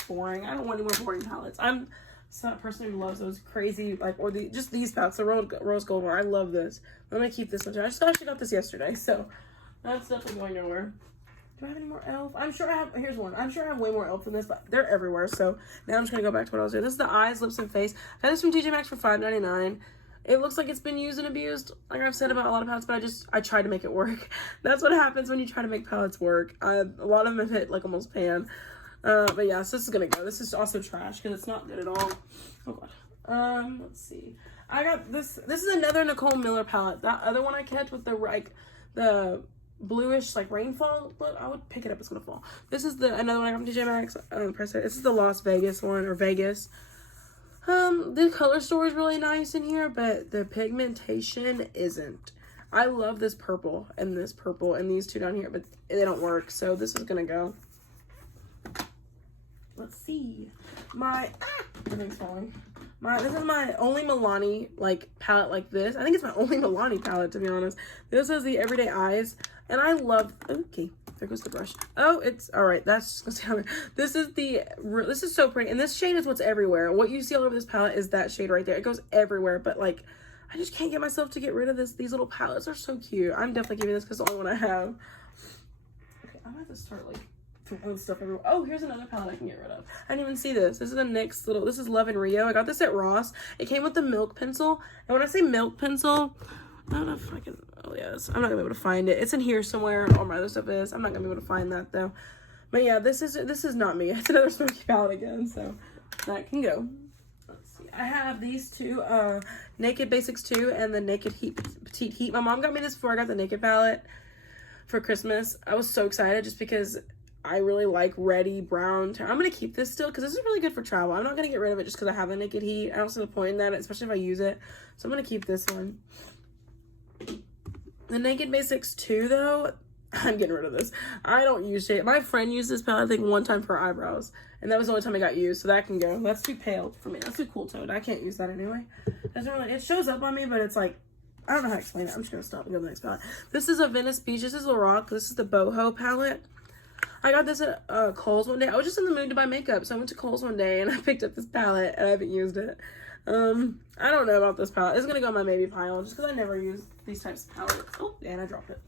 boring. I don't want any more boring palettes. I'm not a person who loves those crazy, like, or just these palettes, the rose gold one. I love this. I'm going to keep this one too. I just actually got this yesterday, so that's definitely going nowhere. Do I have any more e.l.f.? I'm sure I have. Here's one. I'm sure I have way more e.l.f. than this, but they're everywhere. So now I'm just going to go back to what I was doing. This is the Eyes, Lips, and Face. I got this from TJ Maxx for $5.99. It looks like it's been used and abused, like I've said about a lot of palettes, but I tried to make it work. That's what happens when you try to make palettes work. A lot of them have hit like almost pan. But yeah, so this is going to go. This is also trash because it's not good at all. Oh god. Let's see. I got this. This is another Nicole Miller palette. That other one I kept with the bluish like rainfall, but I would pick it up. It's going to fall. This is another one I got from TJ Maxx. I don't know, press it. This is the Las Vegas one, or Vegas. The color story is really nice in here, but the pigmentation isn't. I love this purple and these two down here, but they don't work, so this is gonna go. Let's see. Everything's falling. This is my only Milani palette like this. I think it's my only Milani palette, to be honest. This is the Everyday Eyes, and I love. Okay, there goes the brush. Oh, it's all right. That's just gonna see. This is so pretty, and this shade is what's everywhere. What you see all over this palette is that shade right there. It goes everywhere, but like, I just can't get myself to get rid of this. These little palettes are so cute. I'm definitely giving this because it's the only one I have. Okay, I'm gonna have to start like throwing stuff everywhere. Oh, here's another palette I can get rid of. I didn't even see this. This is the NYX little. This is Love and Rio. I got this at Ross. It came with the milk pencil, and when I say milk pencil, I don't know if I can. Oh yes, I'm not gonna be able to find it. It's in here somewhere. All my other stuff is. I'm not gonna be able to find that though. But yeah, this is not me. It's another smoky palette again, so that can go. Let's see. I have these two, Naked Basics 2 and the Naked Petite Heat. My mom got me this before I got the Naked palette for Christmas. I was so excited just because I really like reddy brown. I'm going to keep this still because this is really good for travel. I'm not going to get rid of it just because I have a Naked Heat. I don't see the point in that, especially if I use it. So I'm going to keep this one. The Naked Basics 2, though, I'm getting rid of this. I don't use it. My friend used this palette, I think, one time for her eyebrows. And that was the only time it got used, so that can go. That's too pale for me. That's too cool toned. I can't use that anyway. Doesn't really, it shows up on me, but it's like, I don't know how to explain it. I'm just going to stop and go to the next palette. This is a Venice Beach. This is Lorac. This is the Boho palette. I got this at Kohl's one day. I was just in the mood to buy makeup, so I went to Kohl's one day, and I picked up this palette, and I haven't used it. I don't know about this palette. It's going to go in my maybe pile, just because I never use these types of palettes. Oh, and I dropped it.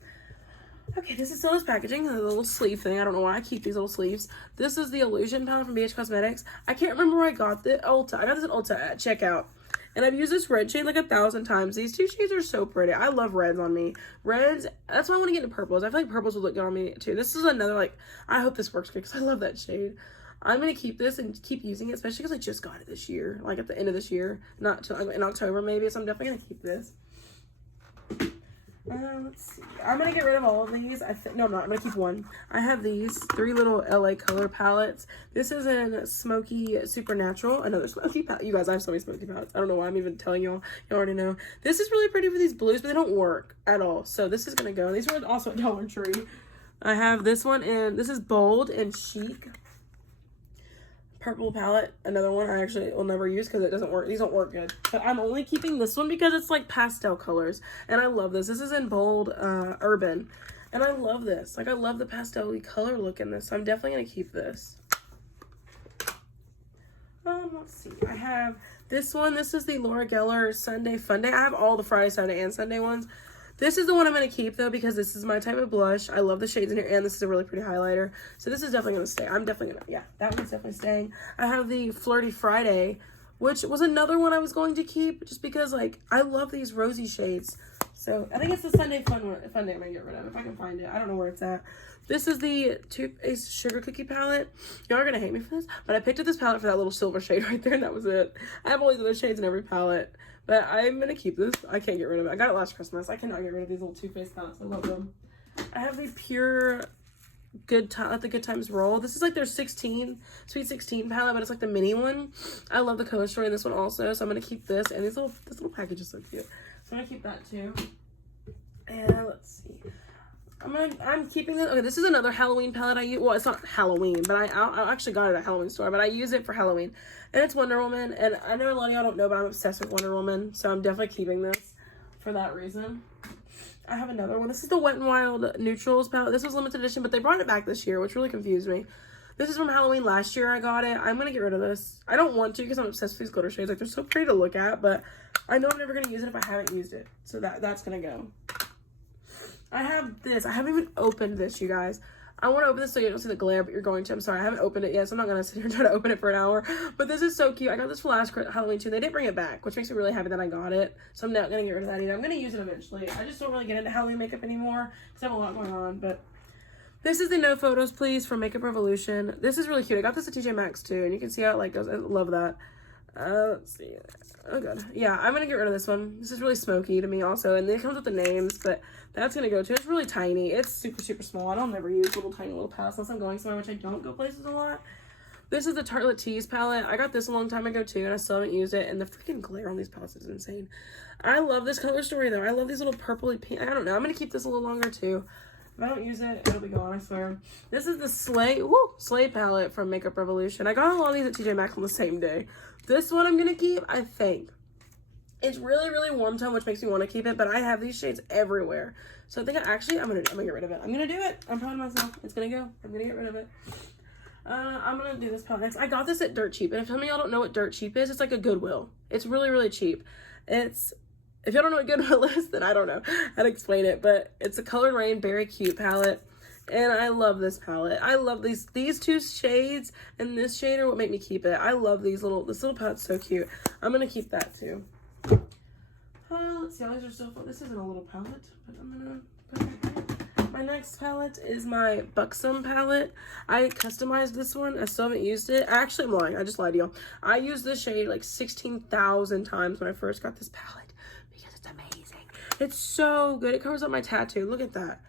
Okay, this is still this packaging, the little sleeve thing. I don't know why I keep these little sleeves. This is the Illusion palette from BH Cosmetics. I can't remember where I got this. Ulta. I got this at Ulta at checkout. And I've used this red shade like 1,000 times. These two shades are so pretty. I love reds on me. Reds, that's why I want to get into purples. I feel like purples would look good on me too. This is another, like, I hope this works good because I love that shade. I'm going to keep this and keep using it, especially because I just got it this year. Like at the end of this year. Not till in October maybe. So I'm definitely going to keep this. Let's see. I'm going to get rid of all of these. No, I'm not. I'm going to keep one. I have these 3 little LA color palettes. This is in Smoky Supernatural. Another smoky palette. You guys, I have so many smoky palettes. I don't know why I'm even telling y'all. You already know. This is really pretty for these blues, but they don't work at all. So this is going to go. These were also at Dollar Tree. I have this one, and this is Bold and Chic. Purple palette, another one I actually will never use because it doesn't work. These don't work good. But I'm only keeping this one because it's like pastel colors. And I love this. This is in Bold Urban. And I love this. Like, I love the pastel-y color look in this. So I'm definitely going to keep this. Let's see. I have this one. This is the Laura Geller Sunday Fun Day. I have all the Friday, Saturday, and Sunday ones. This is the one I'm going to keep, though, because this is my type of blush. I love the shades in here, and this is a really pretty highlighter. So this is definitely going to stay. I'm definitely going to, yeah, that one's definitely staying. I have the Flirty Friday, which was another one I was going to keep, just because, like, I love these rosy shades. So I think it's the Sunday Fun Day I'm going to get rid of, if I can find it. I don't know where it's at. This is the Toothpaste Sugar Cookie palette. Y'all are going to hate me for this, but I picked up this palette for that little silver shade right there, and that was it. I have all these other shades in every palette. But I'm going to keep this. I can't get rid of it. I got it last Christmas. I cannot get rid of these little Too Faced palettes. I love them. I have the Pure Good Time, Let the Good Times Roll. This is like their Sweet 16 palette, but it's like the mini one. I love the color story in this one also, so I'm going to keep this. And this little package is so cute. So I'm going to keep that too. And let's see. I'm keeping this. Okay, this is another Halloween palette I use. Well, it's not Halloween, but I actually got it at a Halloween store, but I use it for Halloween. And it's Wonder Woman, and I know a lot of y'all don't know, but I'm obsessed with Wonder Woman, so I'm definitely keeping this for that reason. I have another one. This is the Wet n Wild Neutrals palette. This was limited edition, but they brought it back this year, which really confused me. This is from Halloween last year. I got it. I'm going to get rid of this. I don't want to because I'm obsessed with these glitter shades. Like, they're so pretty to look at, but I know I'm never going to use it if I haven't used it. So that's going to go. I have this. I haven't even opened this, you guys. I want to open this so you don't see the glare, but you're going to. I'm sorry. I haven't opened it yet, so I'm not going to sit here and try to open it for an hour. But this is so cute. I got this for last Halloween, too. They didn't bring it back, which makes me really happy that I got it. So I'm not going to get rid of that either. I'm going to use it eventually. I just don't really get into Halloween makeup anymore because I have a lot going on. But this is the No Photos, Please from Makeup Revolution. This is really cute. I got this at TJ Maxx, too, and you can see how it like goes. I love that. Let's see. Oh, good. Yeah, I'm going to get rid of this one. This is really smoky to me also, and it comes with the names, but that's going to go too. It's really tiny. It's super, super small. I don't ever use little tiny little palettes unless I'm going somewhere, which I don't go places a lot. This is the Tartelette Tease palette. I got this a long time ago too, and I still haven't used it, and the freaking glare on these palettes is insane. I love this color story, though. I love these little purpley pink. I don't know. I'm going to keep this a little longer, too. If I don't use it, it'll be gone, I swear. This is the Slay palette from Makeup Revolution. I got a lot of these at TJ Maxx on the same day. This one I'm going to keep, I think. It's really, really warm tone, which makes me want to keep it, but I have these shades everywhere. So I think I'm gonna get rid of it. I'm gonna do it. I'm proud of myself. It's gonna go. I'm gonna get rid of it. I'm gonna do this palette next. I got this at Dirt Cheap, and if some of y'all don't know what Dirt Cheap is, it's like a Goodwill. It's really, really cheap. If y'all don't know what Goodwill is, then I don't know how to explain it, but it's a Colored Rain Berry Cute palette. And I love this palette. I love these two shades and this shade are what make me keep it. I love this little palette's so cute. I'm gonna keep that too. Let's see, these are so fun. This isn't a little palette, but I'm gonna put it right here. My next palette is my Buxom palette. I customized this one. I still haven't used it. Actually, I'm lying. I just lied to y'all. I used this shade like 16,000 times when I first got this palette because it's amazing. It's so good. It covers up my tattoo. Look at that.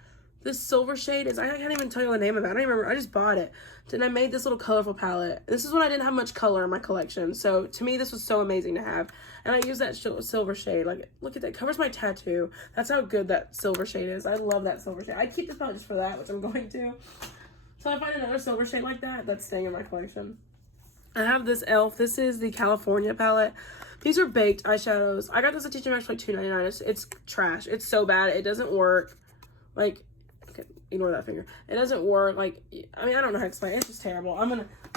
This silver shade is, I can't even tell you the name of it. I don't even remember. I just bought it. And I made this little colorful palette. This is when I didn't have much color in my collection. So to me, this was so amazing to have. And I use that silver shade. Like, look at that. It covers my tattoo. That's how good that silver shade is. I love that silver shade. I'd keep this palette just for that, which I'm going to. So if I find another silver shade like that, that's staying in my collection. I have this e.l.f. This is the California palette. These are baked eyeshadows. I got this at TJ Maxx for like $2.99. It's trash. It's so bad. It doesn't work. Like, okay, ignore that finger. It doesn't work. Like, I mean, I don't know how to explain it. It's just terrible.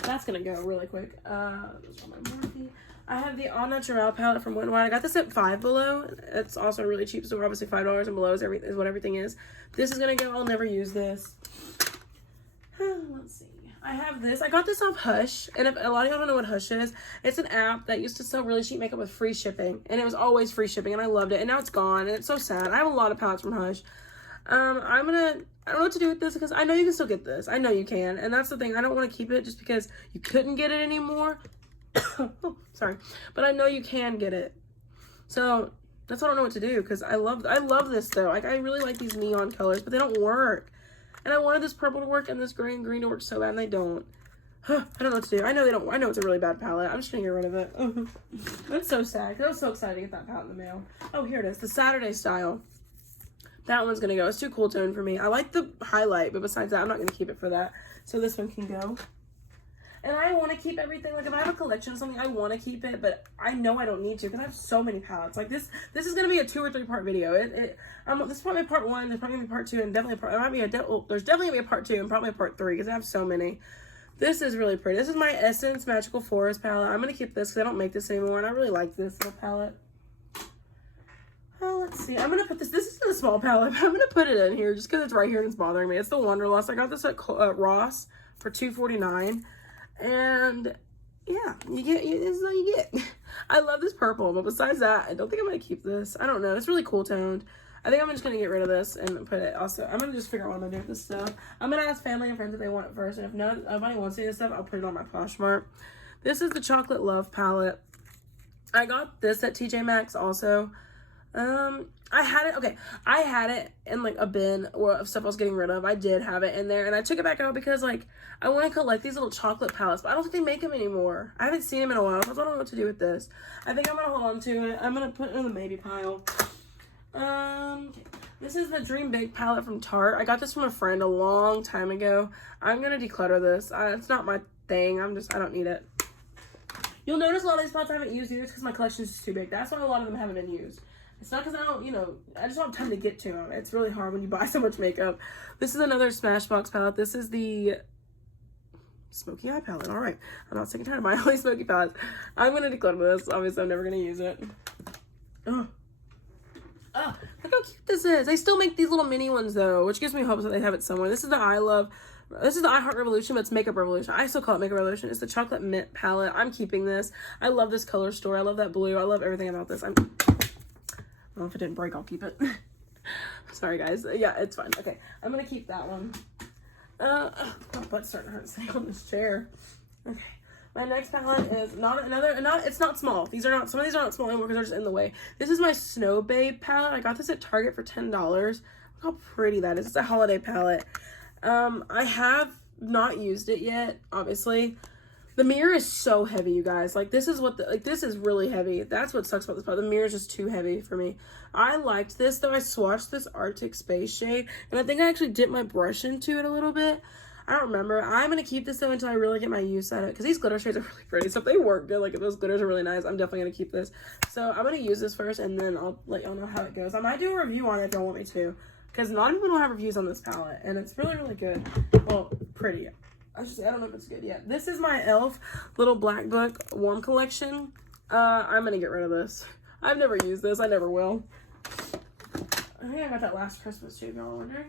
That's gonna go really quick. Those are my Morphe. I have the All Natural palette from Wet n Wild. I got this at Five Below. It's also really cheap, so obviously $5 and below is what everything is. This is gonna go. I'll never use this. Let's see. I have this. I got this off Hush, and if a lot of y'all don't know what Hush is, it's an app that used to sell really cheap makeup with free shipping, and it was always free shipping, and I loved it, and now it's gone, and it's so sad. I have a lot of palettes from Hush. I don't know what to do with this because I know you can still get this. I know you can, and that's the thing. I don't want to keep it just because you couldn't get it anymore. Oh, sorry, but I know you can get it, so that's why I don't know what to do because I love this though. Like, I really like these neon colors, but they don't work. And I wanted this purple to work and this gray and green to work so bad, and they don't. I don't know what to do. I know they don't. I know it's a really bad palette. I'm just gonna get rid of it. That's so sad. I was so excited to get that palette in the mail. Oh, here it is. The Saturday Style. That one's gonna go. It's too cool tone for me. I like the highlight, but besides that, I'm not gonna keep it for that. So this one can go. And I want to keep everything. Like, if I have a collection of something, I want to keep it, but I know I don't need to because I have so many palettes. Like, this is going to be a 2 or 3 part video. This is probably part 1, there's probably going to be part 2, and definitely there's definitely going to be a part 2 and probably a part 3 because I have so many. This is really pretty. This is my Essence Magical Forest palette. I'm going to keep this because I don't make this anymore, and I really like this little palette. Oh, let's see. I'm going to put this isn't a small palette, but I'm going to put it in here just because it's right here and it's bothering me. It's the Wanderlust. I got this at Ross for $2.49. And yeah, this is all you get. I love this purple, but besides that, I don't think I'm going to keep this. I don't know. It's really cool toned. I think I'm just going to get rid of this and put it also. I'm going to just figure out what I'm going to do with this stuff. I'm going to ask family and friends if they want it first. And if nobody wants any of this stuff, I'll put it on my Poshmark. This is the Chocolate Love palette. I got this at TJ Maxx also. I had it in like a bin of stuff I was getting rid of. I did have it in there, and I took it back out because like I want to collect these little chocolate palettes, but I don't think they make them anymore. I haven't seen them in a while, so I don't know what to do with this. I think I'm gonna hold on to it. I'm gonna put it in the maybe pile. This is the Dream Big palette from Tarte. I got this from a friend a long time ago. I'm gonna declutter this. It's not my thing. I don't need it. You'll notice a lot of these palettes I haven't used either because my collection is just too big. That's why a lot of them haven't been used. It's not because I don't, I just don't have time to get to them. It's really hard when you buy so much makeup. This is another Smashbox palette. This is the Smoky Eye palette. All right. I'm not sick and tired of my only smoky palettes. I'm going to declutter this. Obviously, I'm never going to use it. Oh, look how cute this is. They still make these little mini ones, though, which gives me hope that they have it somewhere. This is the This is the I Heart Revolution, but it's Makeup Revolution. I still call it Makeup Revolution. It's the Chocolate Mint palette. I'm keeping this. I love this color story. I love that blue. I love everything about this. Well, if it didn't break, I'll keep it. Sorry, guys. Yeah, it's fine. Okay, I'm gonna keep that one. My butt's starting to hurt sitting on this chair. Okay, my next palette is it's not small. Some of these are not small anymore because they're just in the way. This is my Snow Babe palette. I got this at Target for $10. Look how pretty that is. It's a holiday palette. I have not used it yet, obviously. The mirror is so heavy, you guys. Like, this is this is really heavy. That's what sucks about this part. The mirror is just too heavy for me. I liked this, though. I swatched this Arctic Space shade, and I think I actually dipped my brush into it a little bit. I don't remember. I'm going to keep this, though, until I really get my use out of it, because these glitter shades are really pretty. So if they work good, like, if those glitters are really nice, I'm definitely going to keep this. So I'm going to use this first, and then I'll let y'all know how it goes. I might do a review on it if y'all want me to, because a lot of people don't have reviews on this palette, and it's really, really good. Well, pretty. I don't know if it's good yet. This is my e.l.f. little black book warm collection. I'm gonna get rid of this. I've never used this. I never will. I think I got that last Christmas too, if y'all are wondering.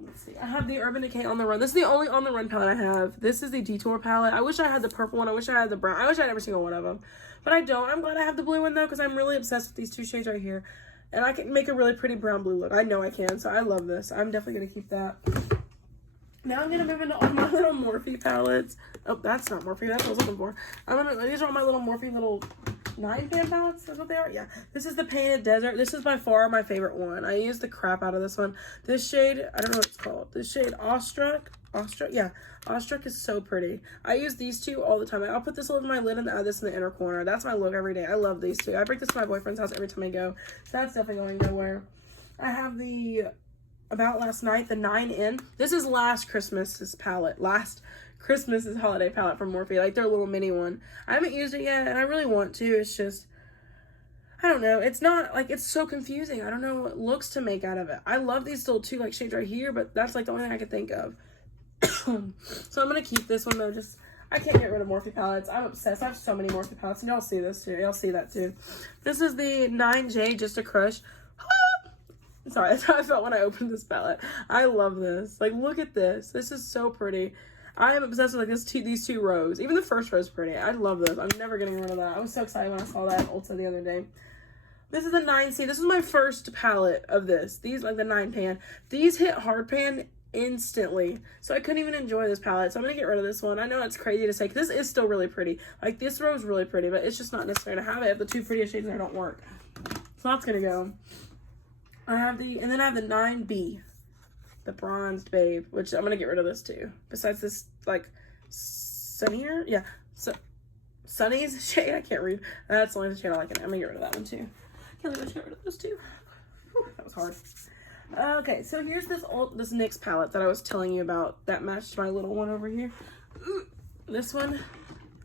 Let's see. I have the Urban Decay On The Run. This is the only On The Run palette I have. This is the Detour palette. I wish I had the purple one. I wish I had the brown. I wish I had every single one of them. But I don't. I'm glad I have the blue one, though, because I'm really obsessed with these two shades right here. And I can make a really pretty brown blue look. I know I can, so I love this. I'm definitely going to keep that. Now I'm going to move into all my little Morphe palettes. Oh, that's not Morphe. That's what I was looking for. These are all my little Morphe little 9-pan palettes. That's what they are? Yeah. This is the Painted Desert. This is by far my favorite one. I use the crap out of this one. This shade, I don't know what it's called. This shade, Awestruck. Yeah. Awestruck is so pretty. I use these two all the time. I'll put this over my lid and add this in the inner corner. That's my look every day. I love these two. I bring this to my boyfriend's house every time I go. So that's definitely going nowhere. I have the About Last Night, the 9N. This is last Christmas's palette. Last Christmas's holiday palette from Morphe. Like their little mini one. I haven't used it yet and I really want to. It's just, I don't know. It's not, like, it's so confusing. I don't know what looks to make out of it. I love these little two, like, shades right here, but that's, like, the only thing I could think of. So I'm going to keep this one, though. Just, I can't get rid of Morphe palettes. I'm obsessed. I have so many Morphe palettes, and y'all see this, too. Y'all see that, too. This is the 9J Just a Crush. Sorry, that's how I felt when I opened this palette. I love this. Like, look at this. This is so pretty. I am obsessed with, like, these two rows. Even the first row is pretty. I love this. I'm never getting rid of that. I was so excited when I saw that at Ulta the other day. This is the 9C. This is my first palette of this. These, like, the 9-pan. These hit hard pan instantly. So I couldn't even enjoy this palette. So I'm going to get rid of this one. I know it's crazy to say, because this is still really pretty. Like, this row is really pretty, but it's just not necessary to have it if the two prettiest shades in there don't work. So that's going to go. And then I have the 9B. The Bronzed Babe, which I'm going to get rid of this too. Besides this, like, sunnier? Yeah. So, Sunny's shade? I can't read. That's the only shade I like in it. I'm going to get rid of that one too. Can't believe I get rid of those two. Whew, that was hard. Okay, so here's this NYX palette that I was telling you about that matched my little one over here. This one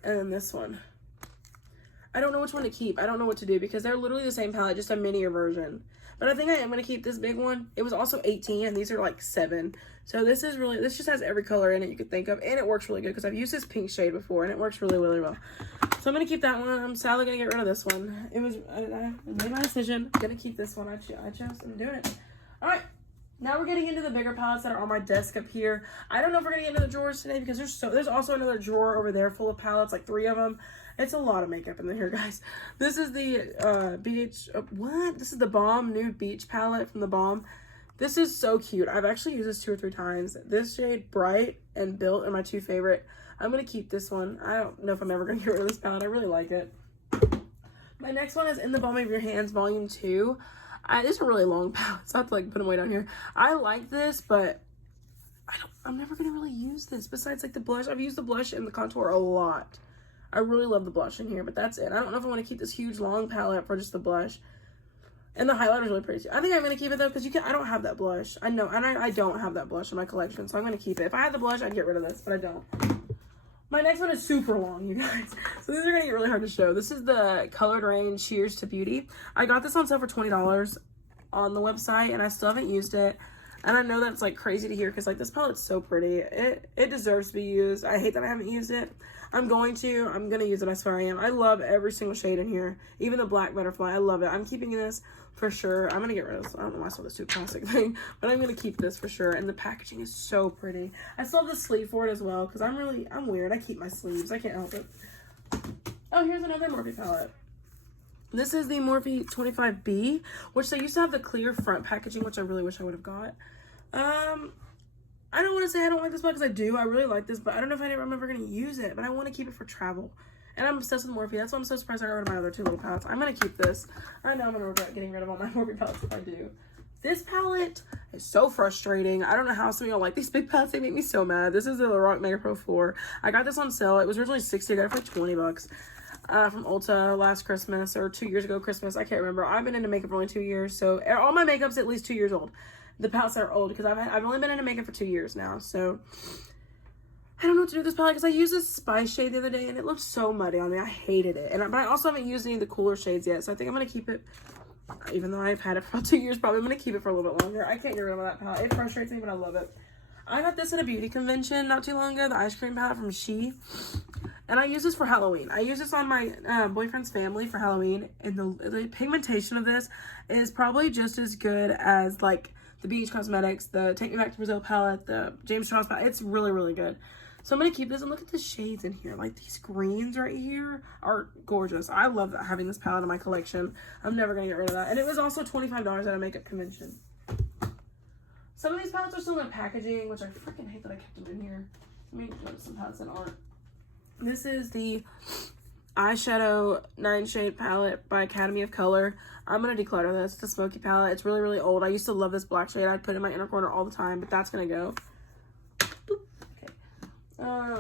and then this one. I don't know which one to keep. I don't know what to do because they're literally the same palette, just a minier version. But I think I am going to keep this big one. It was also 18 and these are like 7. So this just has every color in it you could think of. And it works really good because I've used this pink shade before and it works really, really well. So I'm going to keep that one. I'm sadly going to get rid of this one. I made my decision. I'm going to keep this one. I chose. I'm doing it. All right. Now we're getting into the bigger palettes that are on my desk up here. I don't know if we're going to get into the drawers today because there's also another drawer over there full of palettes, like 3 of them. It's a lot of makeup in here, guys. This is the This is the Balm Nude Beach palette from the Balm. This is so cute. I've actually used this 2 or 3 times. This shade, Bright and Built, are my 2 favorite. I'm going to keep this one. I don't know if I'm ever going to get rid of this palette. I really like it. My next one is In the Balm of Your Hands, Volume 2. This is a really long palette, so I have to, like, put them way down here. I like this, but I'm never going to really use this. Besides, like, the blush. I've used the blush and the contour a lot. I really love the blush in here, but that's it. I don't know if I want to keep this huge long palette for just the blush. And the highlighter is really pretty too. I think I'm going to keep it though, because I don't have that blush. I know, and I don't have that blush in my collection, so I'm going to keep it. If I had the blush, I'd get rid of this, but I don't. My next one is super long, you guys. So these are going to get really hard to show. This is the Colored Rain Cheers to Beauty. I got this on sale for $20 on the website, and I still haven't used it. And I know that's, like, crazy to hear, because, like, this palette's so pretty. It deserves to be used. I hate that I haven't used it. I'm going to use it. I swear I am. I love every single shade in here. Even the Black Butterfly. I love it. I'm keeping this for sure. I'm going to get rid of this. I don't know why I saw this too plastic thing. But I'm going to keep this for sure. And the packaging is so pretty. I still have the sleeve for it as well. Because I'm weird. I keep my sleeves. I can't help it. Oh, here's another Morphe palette. This is the Morphe 25B, which they used to have the clear front packaging, which I really wish I would have got. I don't want to say I don't like this palette because I do. I really like this, but I don't know if I'm ever going to use it, but I want to keep it for travel. And I'm obsessed with Morphe. That's why I'm so surprised I got rid of my other 2 little palettes. I'm going to keep this. I know I'm going to regret getting rid of all my Morphe palettes if I do. This palette is so frustrating. I don't know how some of y'all like these big palettes. They make me so mad. This is the Lorac Mega Pro 4. I got this on sale. It was originally $60. I got it for like 20 bucks. From Ulta last Christmas or 2 years ago Christmas. I can't remember. I've been into makeup for only 2 years, so all my makeup's at least 2 years old. The palettes are old because I've only been into makeup for 2 years now, so I don't know what to do with this palette because I used this Spice shade the other day and it looked so muddy on me. I hated it, but I also haven't used any of the cooler shades yet, so I think I'm gonna keep it. Even though I've had it for about 2 years, probably I'm gonna keep it for a little bit longer. I can't get rid of that palette. It frustrates me, but I love it. I got this at a beauty convention not too long ago, the ice cream palette from She. And I use this for Halloween. I use this on my boyfriend's family for Halloween. And the pigmentation of this is probably just as good as, like, the Beach Cosmetics, the Take Me Back to Brazil palette, the James Charles palette. It's really, really good. So I'm going to keep this, and look at the shades in here. Like, these greens right here are gorgeous. I love having this palette in my collection. I'm never going to get rid of that. And it was also $25 at a makeup convention. Some of these palettes are still in the packaging, which I freaking hate that I kept them in here. Let me notice some palettes that aren't. This is the eyeshadow 9 shade palette by Academy of Color. I'm going to declutter this. It's a smoky palette. It's really, really old. I used to love this black shade. I'd put it in my inner corner all the time, but that's going to go. Boop. Okay.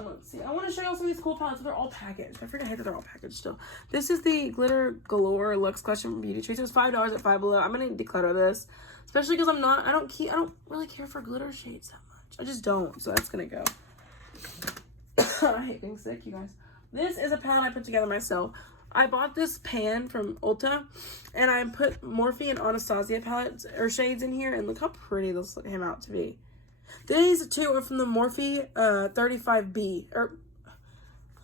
Let's see. I want to show you all some of these cool palettes. They're all packaged. I freaking hate that they're all packaged still. This is the Glitter Galore Luxe Collection from Beauty Tree. It was $5 at Five Below. I'm going to declutter this, especially because I don't really care for glitter shades that much. I just don't. So that's going to go. I hate being sick, you guys. This is a palette I put together myself. I bought this pan from Ulta, and I put Morphe and Anastasia palettes or shades in here, and look how pretty this came out to be. These two are from the Morphe 35B, or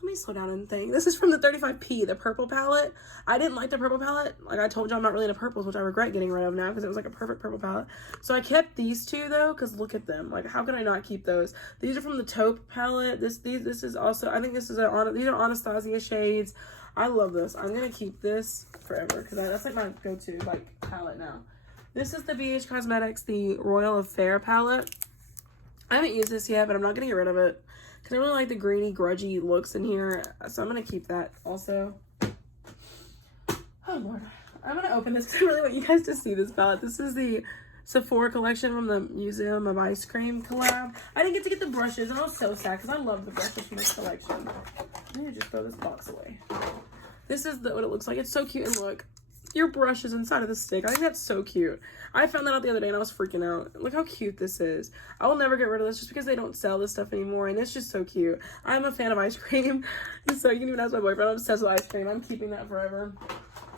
let me slow down and think. This is from the 35P, the purple palette. I didn't like the purple palette. Like I told you, I'm not really into purples, which I regret getting rid of now because it was like a perfect purple palette. So I kept these two though, because look at them. Like how could I not keep those? These are from the taupe palette. This is also, I think this is these are Anastasia shades. I love this. I'm gonna keep this forever because that's like my go-to like palette now. This is the BH Cosmetics, the Royal Affair palette. I haven't used this yet, but I'm not gonna get rid of it because I really like the greeny, grudgy looks in here. So I'm going to keep that also. Oh, Lord. I'm going to open this because I really want you guys to see this palette. This is the Sephora collection from the Museum of Ice Cream collab. I didn't get to get the brushes, and I was so sad because I love the brushes from this collection. I'm going to just throw this box away. This is what it looks like. It's so cute. And look, your brush is inside of the stick. I think that's so cute. I found that out the other day and I was freaking out. Look how cute this is. I will never get rid of this just because they don't sell this stuff anymore, and it's just so cute. I'm a fan of ice cream, so you can even ask my boyfriend. I'm obsessed with ice cream. I'm keeping that forever.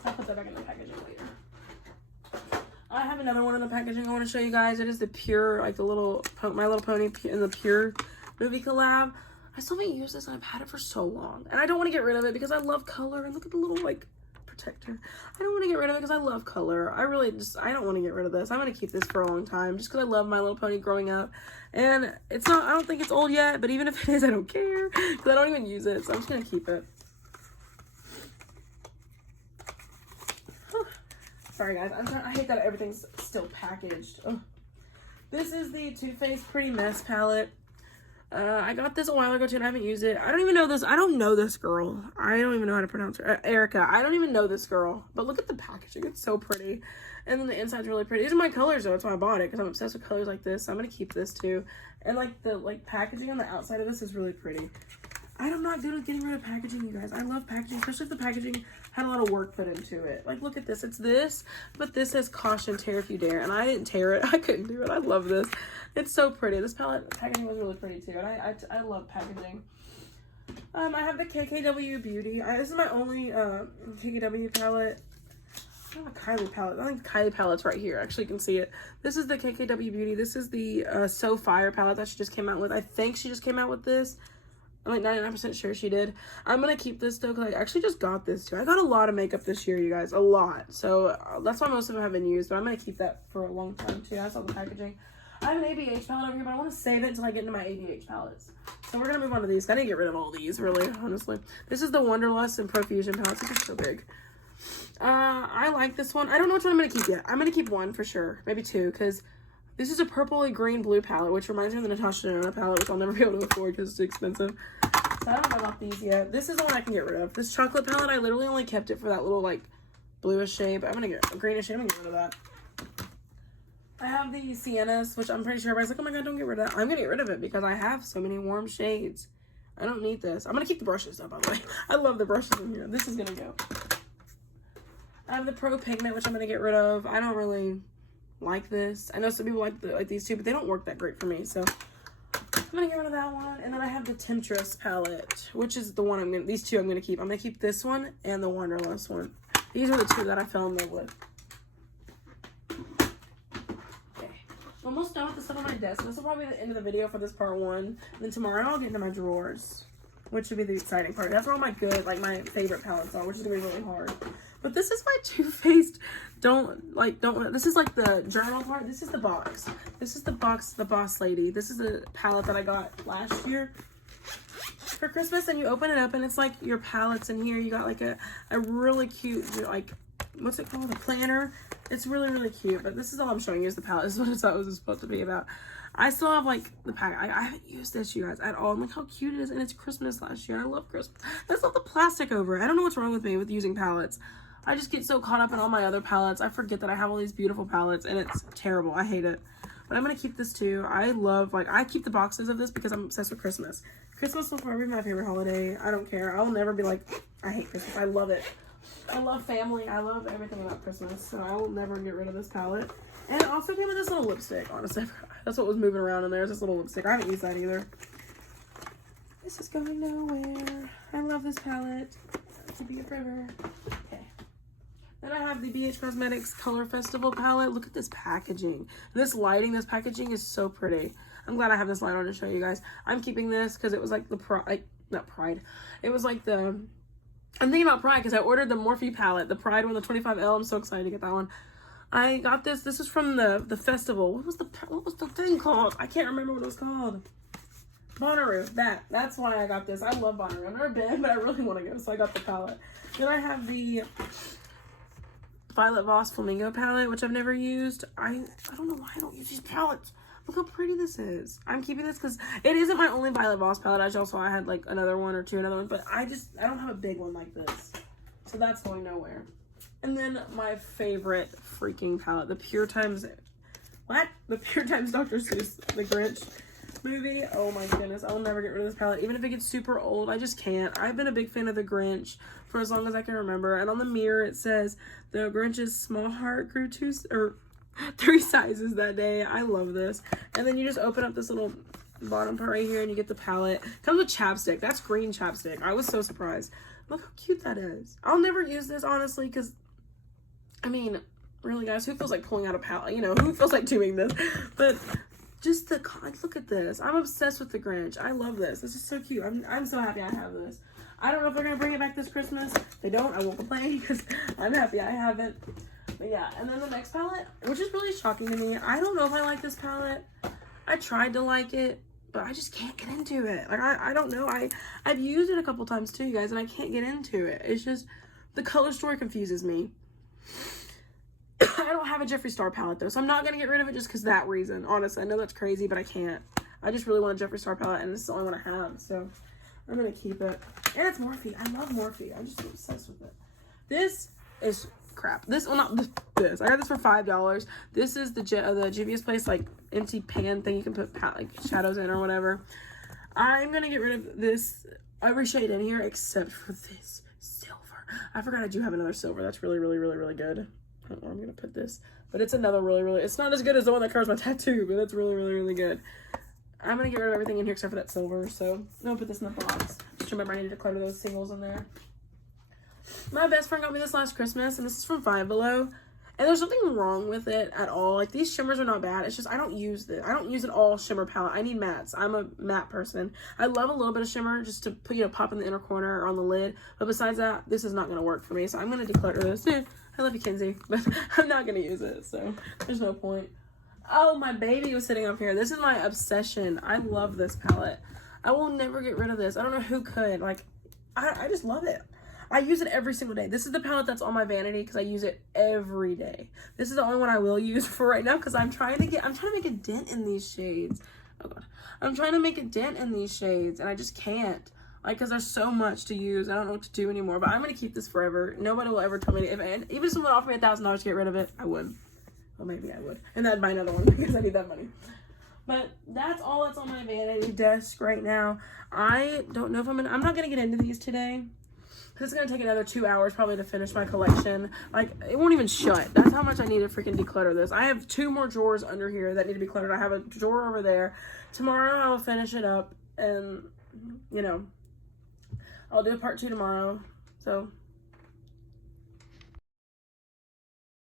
I'll put that back in the packaging later. I have another one in the packaging I want to show you guys. It is the Pure, like the little My Little Pony in the Pure movie collab. I still haven't used this and I've had it for so long, and I don't want to get rid of it because I love color. And look at the little like protector. I don't want to get rid of it because I love color. I don't want to get rid of this. I'm going to keep this for a long time just because I love My Little Pony growing up. And it's not, I don't think it's old yet, but even if it is, I don't care because I don't even use it. So I'm just going to keep it. Sorry guys, I hate that everything's still packaged. Ugh. This is the Too Faced Pretty Mess palette. I got this a while ago too and I haven't used it. I don't even know this. I don't know this girl. I don't even know how to pronounce her. Erica. I don't even know this girl. But look at the packaging. It's so pretty. And then the inside's really pretty. These are my colors though. That's why I bought it because I'm obsessed with colors like this. So I'm going to keep this too. And like the packaging on the outside of this is really pretty. I'm not good at getting rid of packaging, you guys. I love packaging, especially if the packaging had a lot of work put into it. Like, look at this. It's this, but this says caution, tear if you dare. And I didn't tear it. I couldn't do it. I love this. It's so pretty. This palette packaging was really pretty, too. And I love packaging. I have the KKW Beauty. This is my only KKW palette. I have a Kylie palette. I think the Kylie palette's right here. Actually, you can see it. This is the KKW Beauty. This is the So Fire palette that she just came out with. I think she just came out with this. I'm like 99% sure she did. I'm going to keep this though because I actually just got this too. I got a lot of makeup this year, you guys. A lot. So that's why most of them have been used. But I'm going to keep that for a long time too. I saw the packaging. I have an ABH palette over here, but I want to save it until I get into my ABH palettes. So we're going to move on to these. I didn't get rid of all these, really, honestly. This is the Wonderlust and Profusion palettes. It's just so big. I like this one. I don't know which one I'm going to keep yet. I'm going to keep one for sure. Maybe two because this is a purpley green blue palette, which reminds me of the Natasha Denona palette, which I'll never be able to afford because it's too expensive. So I don't know about these yet. This is the one I can get rid of. This chocolate palette, I literally only kept it for that little like bluish shade, but I'm going to get greenish shade. I'm going to get rid of that. I have the Siennas, which I'm pretty sure everybody's like, oh my god, don't get rid of that. I'm going to get rid of it because I have so many warm shades. I don't need this. I'm going to keep the brushes though, by the way. I love the brushes in here. This is going to go. I have the Pro Pigment, which I'm going to get rid of. I don't really like this. I know some people like these two, but they don't work that great for me, so I'm going to get rid of that one. And then I have the Temptress palette, which is the one these two I'm going to keep. I'm going to keep this one and the Wanderlust one. These are the two that I fell in love with. Almost done with the stuff on my desk. This will probably be the end of the video for this part one. And then tomorrow I'll get into my drawers, which will be the exciting part. That's where all my good, like my favorite palettes are, which is gonna be really hard. But this is my Too Faced. This is like the journal part. This is the box. This is the box, the Boss Lady. This is the palette that I got last year. for Christmas, and you open it up, and it's like your palettes in here. You got like a really cute, like, what's it called? A planner. It's really, really cute. But this is all I'm showing you is the palette. This is what I thought it was supposed to be about. I still have like the pack. I haven't used this, you guys, at all. And look how cute it is. And it's Christmas last year. I love Christmas. That's not the plastic over it. I don't know what's wrong with me with using palettes. I just get so caught up in all my other palettes. I forget that I have all these beautiful palettes, and it's terrible. I hate it. But I'm going to keep this too. I love, like, I keep the boxes of this because I'm obsessed with Christmas. Christmas will forever be my favorite holiday. I don't care. I'll never be like, I hate Christmas. I love it. I love family. I love everything about Christmas. So I will never get rid of this palette. And it also came with this little lipstick, honestly. That's what was moving around in there, is this little lipstick. I haven't used that either. This is going nowhere. I love this palette. Keeping it forever. Okay. Then I have the BH Cosmetics Color Festival palette. Look at this packaging. This lighting, this packaging is so pretty. I'm glad I have this light on to show you guys. I'm keeping this because it was like the not Pride. It was like the, I'm thinking about Pride because I ordered the Morphe palette, the Pride one, the 25L. I'm so excited to get that one. I got this. This is from the festival. What was the thing called? I can't remember what it was called. Bonnaroo. That's why I got this. I love Bonnaroo. I've never been, but I really want to go, so I got the palette. Then I have the Violet Voss Flamingo palette, which I've never used. I don't know why I don't use these palettes. Look how pretty this is. I'm keeping this because it isn't my only Violet Voss palette. I had like another one or two, but I don't have a big one like this. So that's going nowhere. And then my favorite freaking palette, the Pure Times Dr. Seuss, the Grinch movie. Oh my goodness, I will never get rid of this palette. Even if it gets super old, I just can't. I've been a big fan of the Grinch for as long as I can remember. And on the mirror, it says, the Grinch's small heart grew 3 sizes that day. I love this. And then you just open up this little bottom part right here and you get the palette. Comes with chapstick. That's green chapstick. I was so surprised. Look how cute that is. I'll never use this, honestly, because, I mean, really, guys, who feels like pulling out a palette? You know, who feels like doing this? But just look at this. I'm obsessed with the Grinch. I love this. This is so cute. I'm so happy I have this. I don't know if they're going to bring it back this Christmas. If they don't, I won't complain because I'm happy I have it. But yeah, and then the next palette, which is really shocking to me. I don't know if I like this palette. I tried to like it, but I just can't get into it. Like, I don't know. I've used it a couple times too, you guys, and I can't get into it. It's just, the color story confuses me. I don't have a Jeffree Star palette though, so I'm not going to get rid of it just because that reason. Honestly, I know that's crazy, but I can't. I just really want a Jeffree Star palette, and this is the only one I have, so I'm going to keep it. And it's Morphe. I love Morphe. I'm just obsessed with it. This is crap. This, well, not this. I got this for $5. This is the Juvia's Place, like, empty pan thing you can put, like, shadows in or whatever. I'm going to get rid of this, every shade in here, except for this silver. I forgot I do have another silver. That's really, really, really, really good. I don't know where I'm going to put this. But it's another really, really, it's not as good as the one that covers my tattoo, but it's really, really, really good. I'm going to get rid of everything in here except for that silver, so I'm going to put this in the box. Just remember I need to declutter those singles in there. My best friend got me this last Christmas, and this is from Five Below. And there's nothing wrong with it at all. Like, these shimmers are not bad. It's just I don't use this. I don't use an all shimmer palette. I need mattes. I'm a matte person. I love a little bit of shimmer just to put, pop in the inner corner or on the lid. But besides that, this is not going to work for me. So I'm going to declutter this. I love you, Kinsey, but I'm not going to use it. So there's no point. Oh, my baby was sitting up here. This is my obsession. I love this palette. I will never get rid of this. I don't know who could. Like, I just love it. I use it every single day. This is the palette that's on my vanity because I use it every day. This is the only one I will use for right now because I'm trying to make a dent in these shades. Oh god. I'm trying to make a dent in these shades and I just can't. Like, because there's so much to use. I don't know what to do anymore, but I'm going to keep this forever. Nobody will ever tell me to, even if someone offered me $1,000 to get rid of it, I would. Well, maybe I would. And then I'd buy another one because I need that money. But that's all that's on my vanity desk right now. I don't know if I'm not going to get into these today. It's going to take another 2 hours probably to finish my collection. Like, it won't even shut. That's how much I need to freaking declutter this. I have 2 more drawers under here that need to be cluttered. I have a drawer over there. Tomorrow I'll finish it up and, I'll do a part 2 tomorrow. So,